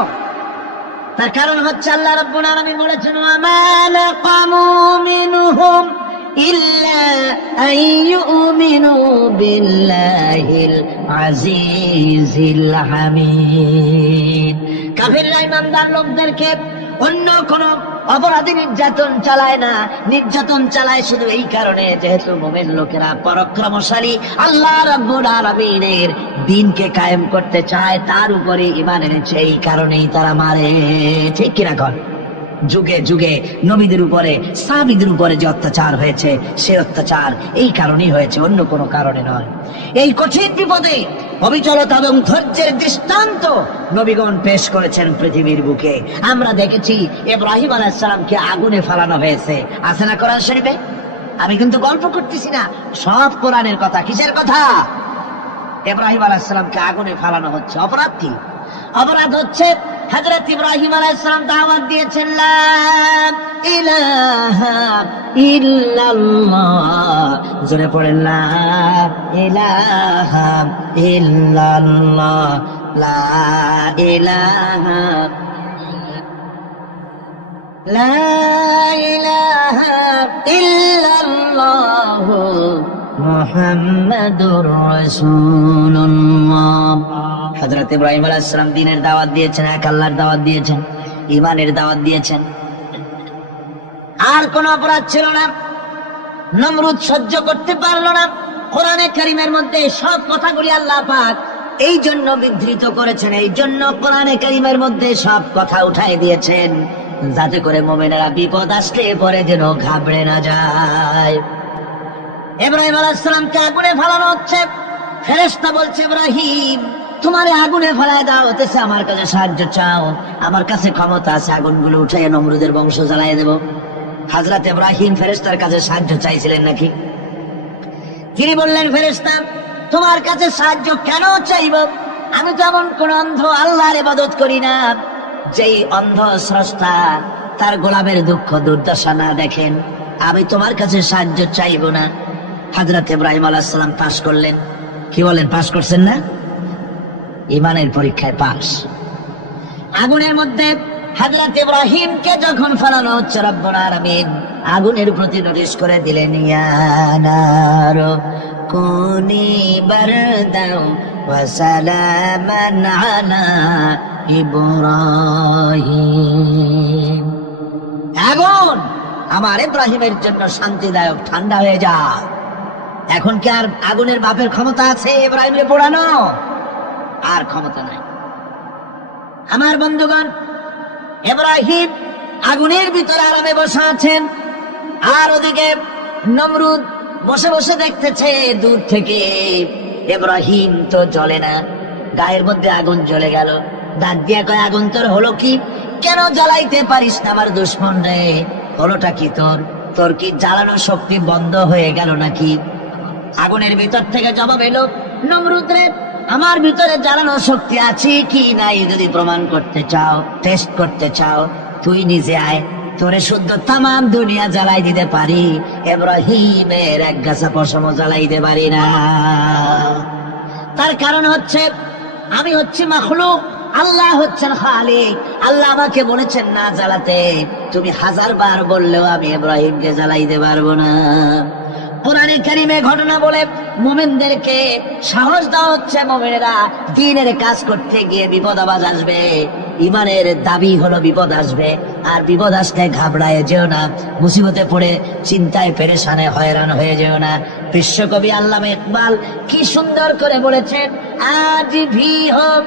তার কারণ হচ্ছে আল্লাহ রাব্বুল আলামিন বলেছেন ওয়ামা নাকামু মিনহুম ইল্লা আইয়ুমিনু বিল্লাহিল আজিজিল হামিদ। কাফিররা ঈমানদার লোকদেরকে অন্য কোন অপরাধী নির্যাতন চালায় না, নির্যাতন চালায় শুধু এই কারণে যেহেতু মুমিন লোকেরা পরাক্রমশালী, আল্লাহ রাব্বুল আলামিনের দ্বীনকে কায়েম করতে চায়, তার উপরে ঈমান এনেছে, এই কারণেই তারা মারে। ঠিক কিনা কর? যুগে যুগে নবীদের উপরে, সাহাবীদের উপরে যে অত্যাচার হয়েছে, সে অত্যাচার এই কারণেই হয়েছে, অন্য কোনো কারণে নয়। এই কঠিন বিপদে অবিচলতা এবং ধৈর্যের দৃষ্টান্ত নবীগণ পেশ করেছেন পৃথিবীর বুকে। আমরা দেখেছি ইব্রাহিম আলাইহিস সালামকে আগুনে ফেলানো হয়েছে, আছে না কোরআন শরীফে? আমি কিন্তু গল্প করতেছি না, সব কোরআনের কথা। কিসের কথা? ইব্রাহিম আলাইহিস সালামকে আগুনে ফেলানো হচ্ছে। অপরাধ কি? অপরাধ হচ্ছে হযরত ইব্রাহিম আলাইহিস সালাম দাওয়াত দিয়েছেন লা ইলাহা ইল্লাল্লাহ। জোরে পড়েন লা ইলাহা ইল্লাল্লাহ, লা ইলাহা, লা ইলাহা ইল্লাল্লাহ মুহাম্মাদুর রাসূলুল্লাহ। হযরত ইব্রাহিম আলাইহিস সালাম দ্বীনের দাওয়াত দিয়েছেন, এক আল্লাহর দাওয়াত দিয়েছেন, ঈমানের দাওয়াত দিয়েছেন। আর কোন অপরাধ ছিল না। নমরুদ সহ্য করতে পারলো না। কোরআনে কারীমের মধ্যে সব কথাগুলি আল্লাহ পাক এই জন্য বিধৃত করেছেন, এই জন্য কোরআনে কারীমের মধ্যে সব কথা উঠাই দিয়েছেন, যাতে করে মুমিনেরা বিপদ আসলে পরে যেন ঘাবড়ে না যায়। ইব্রাহিম আলাইহিস সালামকে আগুনে ফেলানো হচ্ছে। ফেরেশতা বলছে ইব্রাহিম তোমারে আগুনে ফেলায় দাও, হতেছে আমার কাছে সাহায্য চাও, আমার কাছে ক্ষমতা আছে, আগুনগুলো উঠাইয়া নমরুদের বংশ জ্বালাইয়া দেব। হযরত ইব্রাহিম ফেরেশতার কাছে সাহায্য চাইছিলেন নাকি? তিনি বললেন ফেরেশতা তোমার কাছে সাহায্য কেন চাইব? আমি তো এমন কোন অন্ধ আল্লাহর ইবাদত করি না যেই অন্ধ স্রষ্টা তার গোলামের দুঃখ দুর্দশা না দেখেন। আমি তোমার কাছে সাহায্য চাইব না। হযরত ইব্রাহিম আলাইহিস সালাম পাস করলেন। কি বলেন, পাস করছেন না? ঈমানের পরীক্ষায় পাস। আগুনের মধ্যে হযরত ইব্রাহিমকে যখন ফেলানো হচ্ছে, রব্বুল আলামিন আগুনের প্রতি নোটিশ করে দিলেন ইয়া নারু কুনি বারদান ওয়া সালামান আলা ইব্রাহিম। আগুন আমার ইব্রাহিমের জন্য শান্তিদায়ক, ঠান্ডা হয়ে যা। এখন কি আর আগুনের বাপের ক্ষমতা আছে ইব্রাহিমকে পোড়ানো? আর ক্ষমতা নাই। আমার বন্ধুগণ, ইব্রাহিম আগুনের ভিতরে আরামে বসে আছেন, আর ওদিকে নমরুদ বসে বসে দেখতেছে দূর থেকে ইব্রাহিম তো জ্বলে না, গায়ের মধ্যে আগুন জ্বলে গেল। দাঁত দিয়া কয়, আগুন তোর হলো কি? কেন জ্বালাইতে পারিস না আমার দুশ্মন রে? হলোটা কি তোর? তোর কি জ্বালানো শক্তি বন্ধ হয়ে গেল নাকি? আগুনের ভিতর থেকে জবাব এলো, নমরুদ রে, আমার ভিতরে জ্বালানো শক্তি আছে কি নাই যদি প্রমাণ করতে চাও, টেস্ট করতে চাও, তুই নিজে আয়, তোরে শুদ্ধ তামাম দুনিয়া জ্বালাই দিতে পারি, ইব্রাহিমের এক গাছা পশম জ্বালাই দিতে পারি না। তার কারণ হচ্ছে আমি হচ্ছি মাখলুক, আল্লাহ হচ্ছেন খালিক। আল্লাহ আমাকে বলেছেন না জ্বালাতে, তুমি 1000 বার বললেও আমি ইব্রাহিমকে জ্বালাইতে পারবো না। কোরআনে কারিমে ঘটনা বলে মুমিনদেরকে সাহস দেওয়া হচ্ছে, মুমিনেরা দ্বীনের কাজ করতে গিয়ে বিপদ আবাজ আসবে, ইমানের দাবি হলো বিপদ আসবে, আর বিপদ আসলে ঘাবড়ায় যেও না, মুসিবতে পড়ে চিন্তায় পেরেশানে হয়রান হয়ে যেও না। বিশ্বকবি আল্লামা ইকবাল কি সুন্দর করে বলেছেন, আজ ভি হোক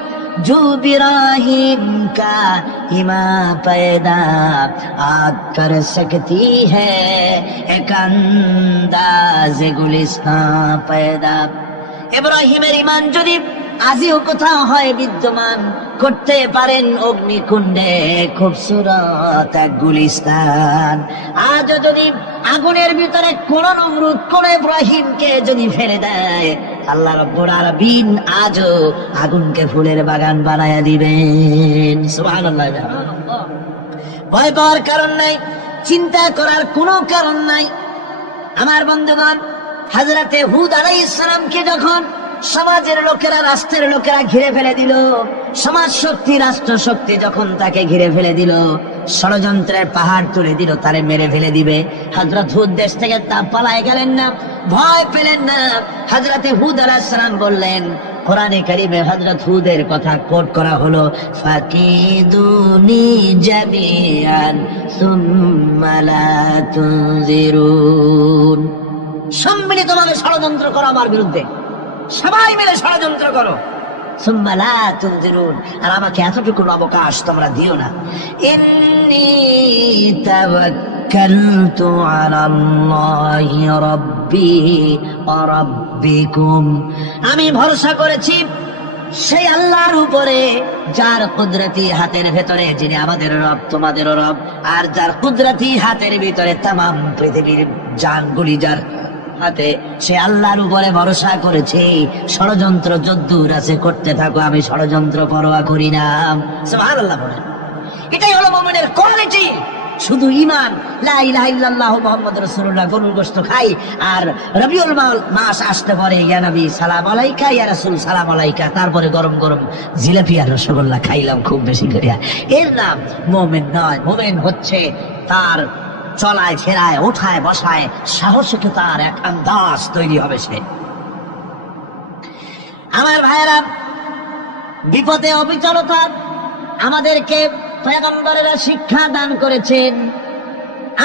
जो इब्राहिम का इमा पैदा आग कर सकती है एक अंदाज गुलिस्तान पैदा। ইব্রাহিমের ইমান যদি আজিও কোথাও হয় বিদ্যমান, করতে পারেন অগ্নিকুণ্ডে খুবসুরত এক গুলিস্তান। আজও যদি আগুনের ভিতরে কোন নমরুদ কোন ইব্রাহিমকে যদি ফেলে দেয়, আল্লাহ রাব্বুল আলামিন আজও আগুনকে ফুলের বাগান বানায়া দিবেন। সুবহানাল্লাহ। ভয় পাওয়ার কারণ নাই, চিন্তা করার কোনো কারণ নাই। আমার বন্ধুগণ, হযরতে হুদ আলাইহিস সালামকে যখন সমাজের লোকেরা, রাষ্ট্রের লোকেরা ঘিরে ফেলে দিল, সমাজ শক্তি, রাষ্ট্র শক্তি যখন তাকে ঘিরে ফেলে দিল, ষড়যন্ত্রের পাহাড় তুলে দিল, তারে মেরে ফেলে দিবে, হযরত হুদ দেশ থেকে তা পালায় গেলেন না, ভয় পেলেন না। হযরতে হুদ আলাইহিস সালাম বললেন, কোরআনে কারিমে হযরত হুদের কথা কোট করা হলো, ফাকিদুনি জামিআন সুম্মা লা তুনজিরুন। সম্মিলিতভাবে ষড়যন্ত্র করো আমার বিরুদ্ধে, সবাই মিলে ষড়যন্ত্র করো, সুম্মা লা তুনজিরুন, আর আমাকে এতটুকু অবকাশ তোমরা দিও না। ইন্নী তাওয়াক্কালতু আলাল্লাহি রাব্বি ওয়া রাব্বিকুম, আমি ভরসা করেছি সেই আল্লাহর উপরে, যার কুদরতি হাতের ভেতরে, যিনি আমাদের রব তোমাদেরও রব, আর যার কুদরতি হাতের ভিতরে তামাম পৃথিবীর জানগুলি যার হাতে, সে আল্লাহর উপরে ভরসা করেছে। ষড়যন্ত্র যদ্দূর আছে করতে থাকো, আমি ষড়যন্ত্র পরোয়া করি না। সুবহানাল্লাহ বলেন। এটাই হলো মুমিনের কোয়ালিটি। শুধু ঈমান, লা ইলাহা ইল্লাল্লাহু মুহাম্মাদুর রাসূলুল্লাহ, গরুর গোশত খাই, আর রবিউল মাস আসতে পারে, ইয়া নবী সালাম আলাইকা, ইয়া রাসূল সালাম আলাইকা, তারপরে গরম গরম জিলাপি আর রসগোল্লা খাইলাম খুব বেশি করিয়া, এর নাম মুমিন নয়। মুমিন হচ্ছে তার চলায় ফেরায়, ওঠায় বসায় সাহসকে তার এক আন্দাজ তৈরি হবে সে। আমার ভাইয়েরা, বিপদে অবিচলতা আমাদেরকে পয়গম্বরেরা শিক্ষা দান করেছেন।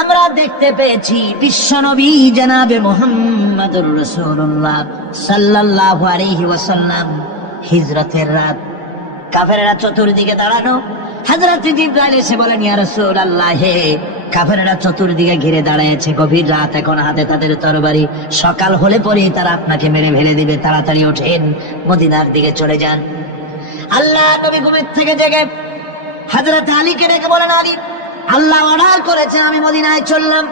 আমরা দেখতে পেয়েছি বিশ্বনবী জনাবে মুহাম্মদুর রাসূলুল্লাহ সাল্লাল্লাহু আলাইহি ওয়াসাল্লাম হিজরতের রাত, কাফেররা চতুর্দিকে দাঁড়ানো, হযরত জিবরাইল এসে বলেন, ইয়া রাসূলুল্লাহ, হে কাফেররা চতুর্দিকে ঘিরে দাঁড়িয়েছে, গভীর রাত, এখন হাতে তাদের তরবারি, সকাল হলে পরে তারা আপনাকে মেরে ফেলে দিবে, তাড়াতাড়ি ওঠেন, মদিনার দিকে চলে যান। আল্লাহ নবী ঘুমের থেকে জেগে হযরত আলীকে ডেকে বলেন, আলী, আল্লাহ অর্ডার করেছে আমি মদিনায় চললাম,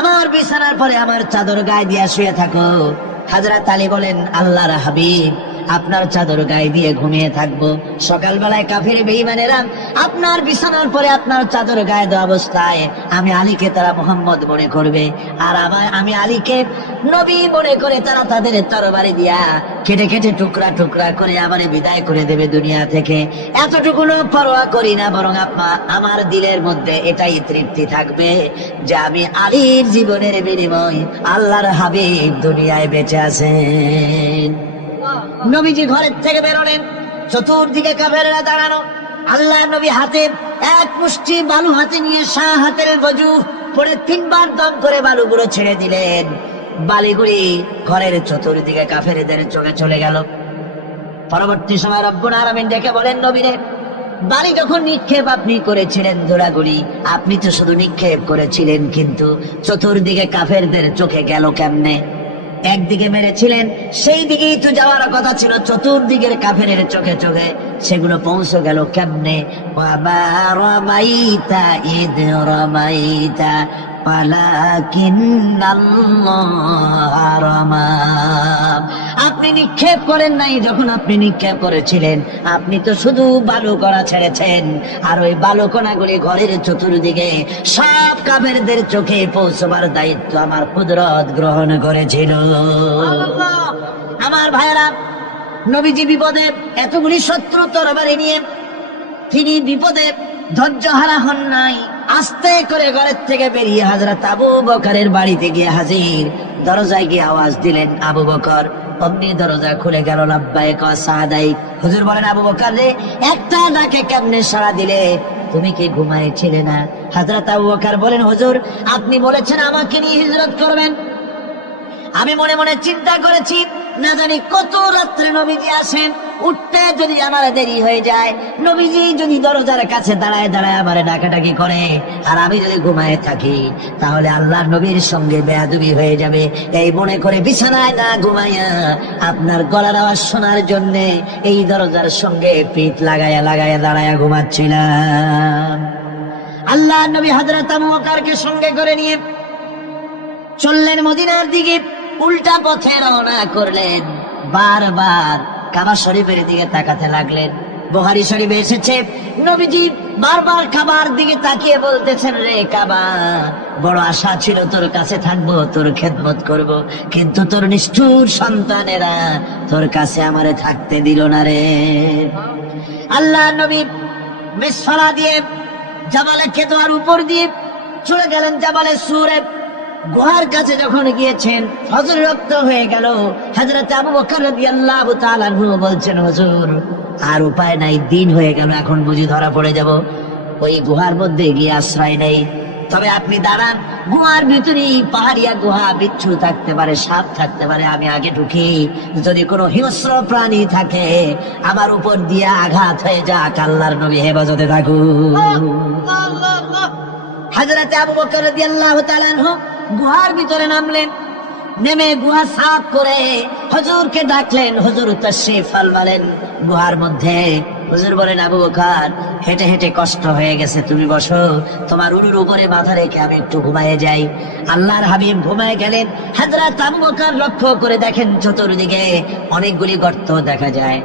আমার বিছানার পরে আমার চাদর গায়ে দিয়া শুয়ে থাকো। হযরত আলী বলেন, আল্লাহর হাবিব, আপনার চাদর গায়ে দিয়ে ঘুমিয়ে থাকবো, সকালবেলায় কাফের বেঈমানেরা আপনার বিছানার পরে আপনার চাদর গায়ে দেওয়া অবস্থায় আমি আলীকে তারা মুহাম্মদ মনে করবে, আর আমি আলীকে নবী মনে করে তারা তাদের তরবারি দিয়া কেটে কেটে টুকরা টুকরা করে আমারে বিদায় করে দেবে দুনিয়া থেকে। এতটুকুনো পরোয়া করি না, বরং আমার দিলের মধ্যে এটাই তৃপ্তি থাকবে যে আমি আলীর জীবনের বিনিময় আল্লাহর হাবিব দুনিয়ায় বেঁচে আছেন। নবীজি ঘরের থেকে বেরোলেন, চতুর্দিকে কাফেররা দাঁড়ানো, আল্লাহ নবী হাতে এক মুষ্টি বালু হাতে নিয়ে শাহ হাতের বজু পড়ে 3 বার দম করে বালুগুলো ছেড়ে দিলেন। বালিগুলি ঘরের চতুর্দিকে কাফেরদের চোখে চলে গেল। পরবর্তী সময় রব্বুল আলামিন ডেকে বলেন, নবীরে, বাড়ি যখন নিক্ষেপ আপনি করেছিলেন ধরাগুলি, আপনি তো শুধু নিক্ষেপ করেছিলেন, কিন্তু চতুর্দিকে কাফেরদের চোখে গেল কেমনে? একদিকে মেরেছিলেন, সেই দিকেই তো যাওয়ার কথা ছিল, চতুর্দিকের কাফেরের চোখে চোখে সেগুলো পৌঁছে গেল কেমনে? ওয়ামা রামাইতা ইদ রামাইতা ওয়ালাকিন্নাল্লাহা রামা। আপনি নিক্ষেপ করেন নাই, যখন আপনি নিক্ষেপ করেছিলেন আপনি তো শুধু বালু কণা ছেড়েছেন, আর ওই বালু কণাগুলি ঘরের চতুর্দিকে সব কাফেরদের চোখে পৌঁছবার দায়িত্ব আমার কুদরত গ্রহণ করেছিল। আমার ভাইয়েরা, নবীজি বিপদে, এতগুলি শত্রু তরবারি নিয়ে তিনি বিপদে ধৈর্য হারা হন নাই। আস্তে করে ঘরের থেকে বেরিয়ে হযরত আবু বকরের বাড়িতে গিয়ে হাজির। দরজায় গিয়ে আওয়াজ দিলেন, আবু বকর। অমনি দরজা খুলে গেল। লাব্বাইক ওয়া সাদাইক। হুজুর বলেন, আবু বকর রে, একটা ডাকে কেমনে সাড়া দিলে? তুমি কি ঘুমাইছিলে না? হযরত আবু বকর বলেন, হুজুর আপনি বলেছেন আমাকে নিয়ে হিজরত করবেন, আমি মনে মনে চিন্তা করেছি, না জানি কত রাত্রে নবীজি আসেন, উঠতে যদি আমার দেরি হয়ে যায়, নবীজি যদি দরজার কাছে দাঁড়ায় দাঁড়ায় আমার ডাকাডাকি করে, আর আমি যদি ঘুমায় থাকি, তাহলে আল্লাহর নবীর সঙ্গে বেয়াদবি হয়ে যাবে। এই মনে করে বিছানায় না ঘুমাইয়া আপনার গলার আওয়াজ শোনার জন্য এই দরজার সঙ্গে পিঠ লাগায়া লাগায়া দাঁড়ায়া ঘুমাচ্ছিলাম। আল্লাহর নবী হযরত আবু বকরকে সঙ্গে করে নিয়ে চললেন মদিনার দিকে। উল্টা পথে রওনা করলেন। বারবার কাবা শরীফের দিকে তাকাতে লাগলেন। বুখারী শরীফে এসেছে, নবীজি বারবার কাবার দিকে তাকিয়ে বলতেছেন, রে কাবা, বড় আশা ছিল তোর কাছে থাকবো, তোর খেদমত করব, কিন্তু তোর নিষ্ঠুর সন্তানেরা তোর কাছে আমারে থাকতে দিল না রে। আল্লাহ নবী মিসফালা দিয়ে জাবালে কেদোয়ার উপর দিয়ে চলে গেলেন জাবালে সুরে। গুহার কাছে যখন গিয়েছেন, ফজর রক্ত হয়ে গেল। হযরত আবু বকর রাদিয়াল্লাহু তাআলা আনহু বলছেন, হুজুর আর উপায় নাই, দিন হয়ে গেল, এখন বুঝি ধরা পড়ে যাব। ওই গুহার মধ্যে গিয়ে আশ্রয় নেই। তবে আপনি দাঁড়ান, গুহার ভিতরে পাহাড়িয়া গুহা, বিচ্ছু থাকতে পারে, সাপ থাকতে পারে, আমি আগে ঢুকি। যদি কোনো হিংস্র প্রাণী থাকে আমার উপর দিয়ে আঘাত হয়ে যাক, আল্লাহর নবী হেফাজতে থাকুন। হযরত আবু বকর রাদিয়াল্লাহু তাআলা আনহু গুহার ভিতরে নামলেন। নেমে গুহা সাফ করে হুজুরকে ডাকলেন। হুজুর তাশরীফ ফরমালেন গুহার মধ্যে। হুজুর বলেন, আবু বকর, হেঁটে হেঁটে কষ্ট হয়ে গেছে, তুমি বসো, তোমার উরুর উপরে মাথা রেখে আমি একটু ঘুমায়ে যাই। আল্লাহর হাবিব ঘুমায়ে গেলেন। হযরত আবু বকর লক্ষ্য করে দেখেন চতুর্দিকে অনেকগুলি গর্ত দেখা যায়।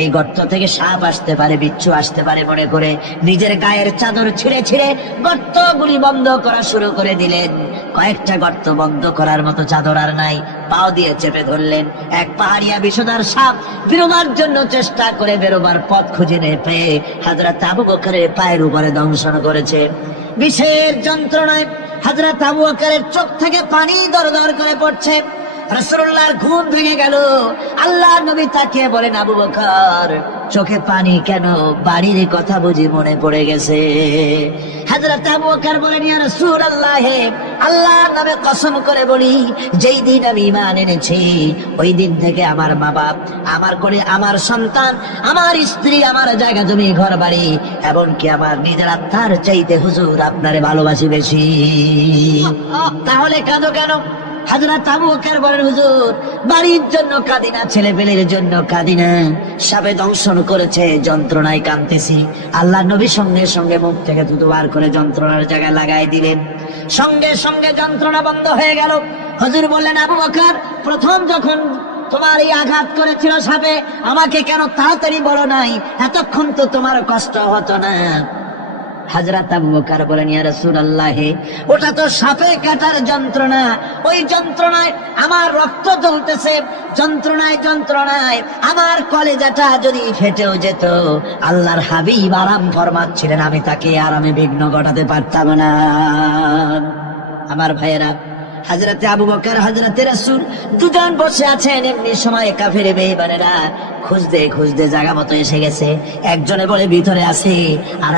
এই গর্ত থেকে সাপ আসতে পারে, বিচ্ছু আসতে পারে মনে করে নিজের গায়ের চাদর ছিঁড়ে ছিঁড়ে গর্তগুলি বন্ধ করা শুরু করে দিলেন। কয়েকটা গর্ত বন্ধ করার মতো চাদর আর নাই, পাও দিয়ে চেপে ধরলেন। এক পাহাড়িয়া বিষধর সাপ বেরোবার জন্য চেষ্টা করে বেরোবার পথ খুঁজে না পেয়ে হযরত আবু বকরের পায়ের উপরে দংশন করেছে। বিষের যন্ত্রণায় হযরত আবু বকরের চোখ থেকে পানি দরদর করে পড়ছে। রাসূলুল্লাহর ঘুম ভেঙে গেল। আল্লাহর নবী তাকিয়ে বলেন, আবু বকর, চোখে পানি কেন? বাড়ির কথা বুঝি মনে পড়ে গেছে? হযরত আবু বকর বলেন, ইয়া রাসূলুল্লাহ, আল্লাহর নামে কসম করে বলি, যেই দিন আমি ঈমান এনেছি ওই দিন থেকে আমার মা বাপ, আমার কোলে আমার সন্তান, আমার স্ত্রী, আমার জায়গা জমি ঘর বাড়ি, এমনকি আমার নিজের আত্মার চাইতে হুজুর আপনারে ভালোবাসি বেশি। তাহলে কাঁদো কেন? হযরত আবু বকর বলেন, হুজুর বাড়ির জন্য কাঁদি না, ছেলে পেলের জন্য কাঁদি না, সাপে দংশন করেছে, যন্ত্রণায় কাঁদতেছি। আল্লাহ নবী সঙ্গে সঙ্গে মুখ থেকে থুতু বার করে যন্ত্রণার জায়গায় লাগাই দিলেন। সঙ্গে সঙ্গে যন্ত্রণা বন্ধ হয়ে গেল। হুজুর বললেন, আবু বকর, প্রথম যখন তোমার এই আঘাত করেছিল সাপে, আমাকে কেন তাড়াতাড়ি বলো নাই? এতক্ষণ তো তোমার কষ্ট হতো না। হযরত আবু বকর বলেন, ইয়া রাসূলুল্লাহ, ওটা তো সাপে কাটার যন্ত্রণা, ওই যন্ত্রণায় আমার রক্ত জ্বলতেছে, যন্ত্রণায় যন্ত্রণায় আমার কলেজাটা যদি ফেটেও যেত। আল্লাহর হাবিব আরাম ফরমাচ্ছিলেন, আমি তাকে আরামে বিঘ্ন ঘটাতে পারতাম না। আমার ভাইয়েরা, হযরতে আবু বকর, হযরতে রাসূল দুজন বসে আছেন। এমনি সময় কাফের বেঈমানেরা খুঁজতে খুঁজতে জায়গা মতো এসে গেছে। একজনে বলে ভিতরে আছে, আর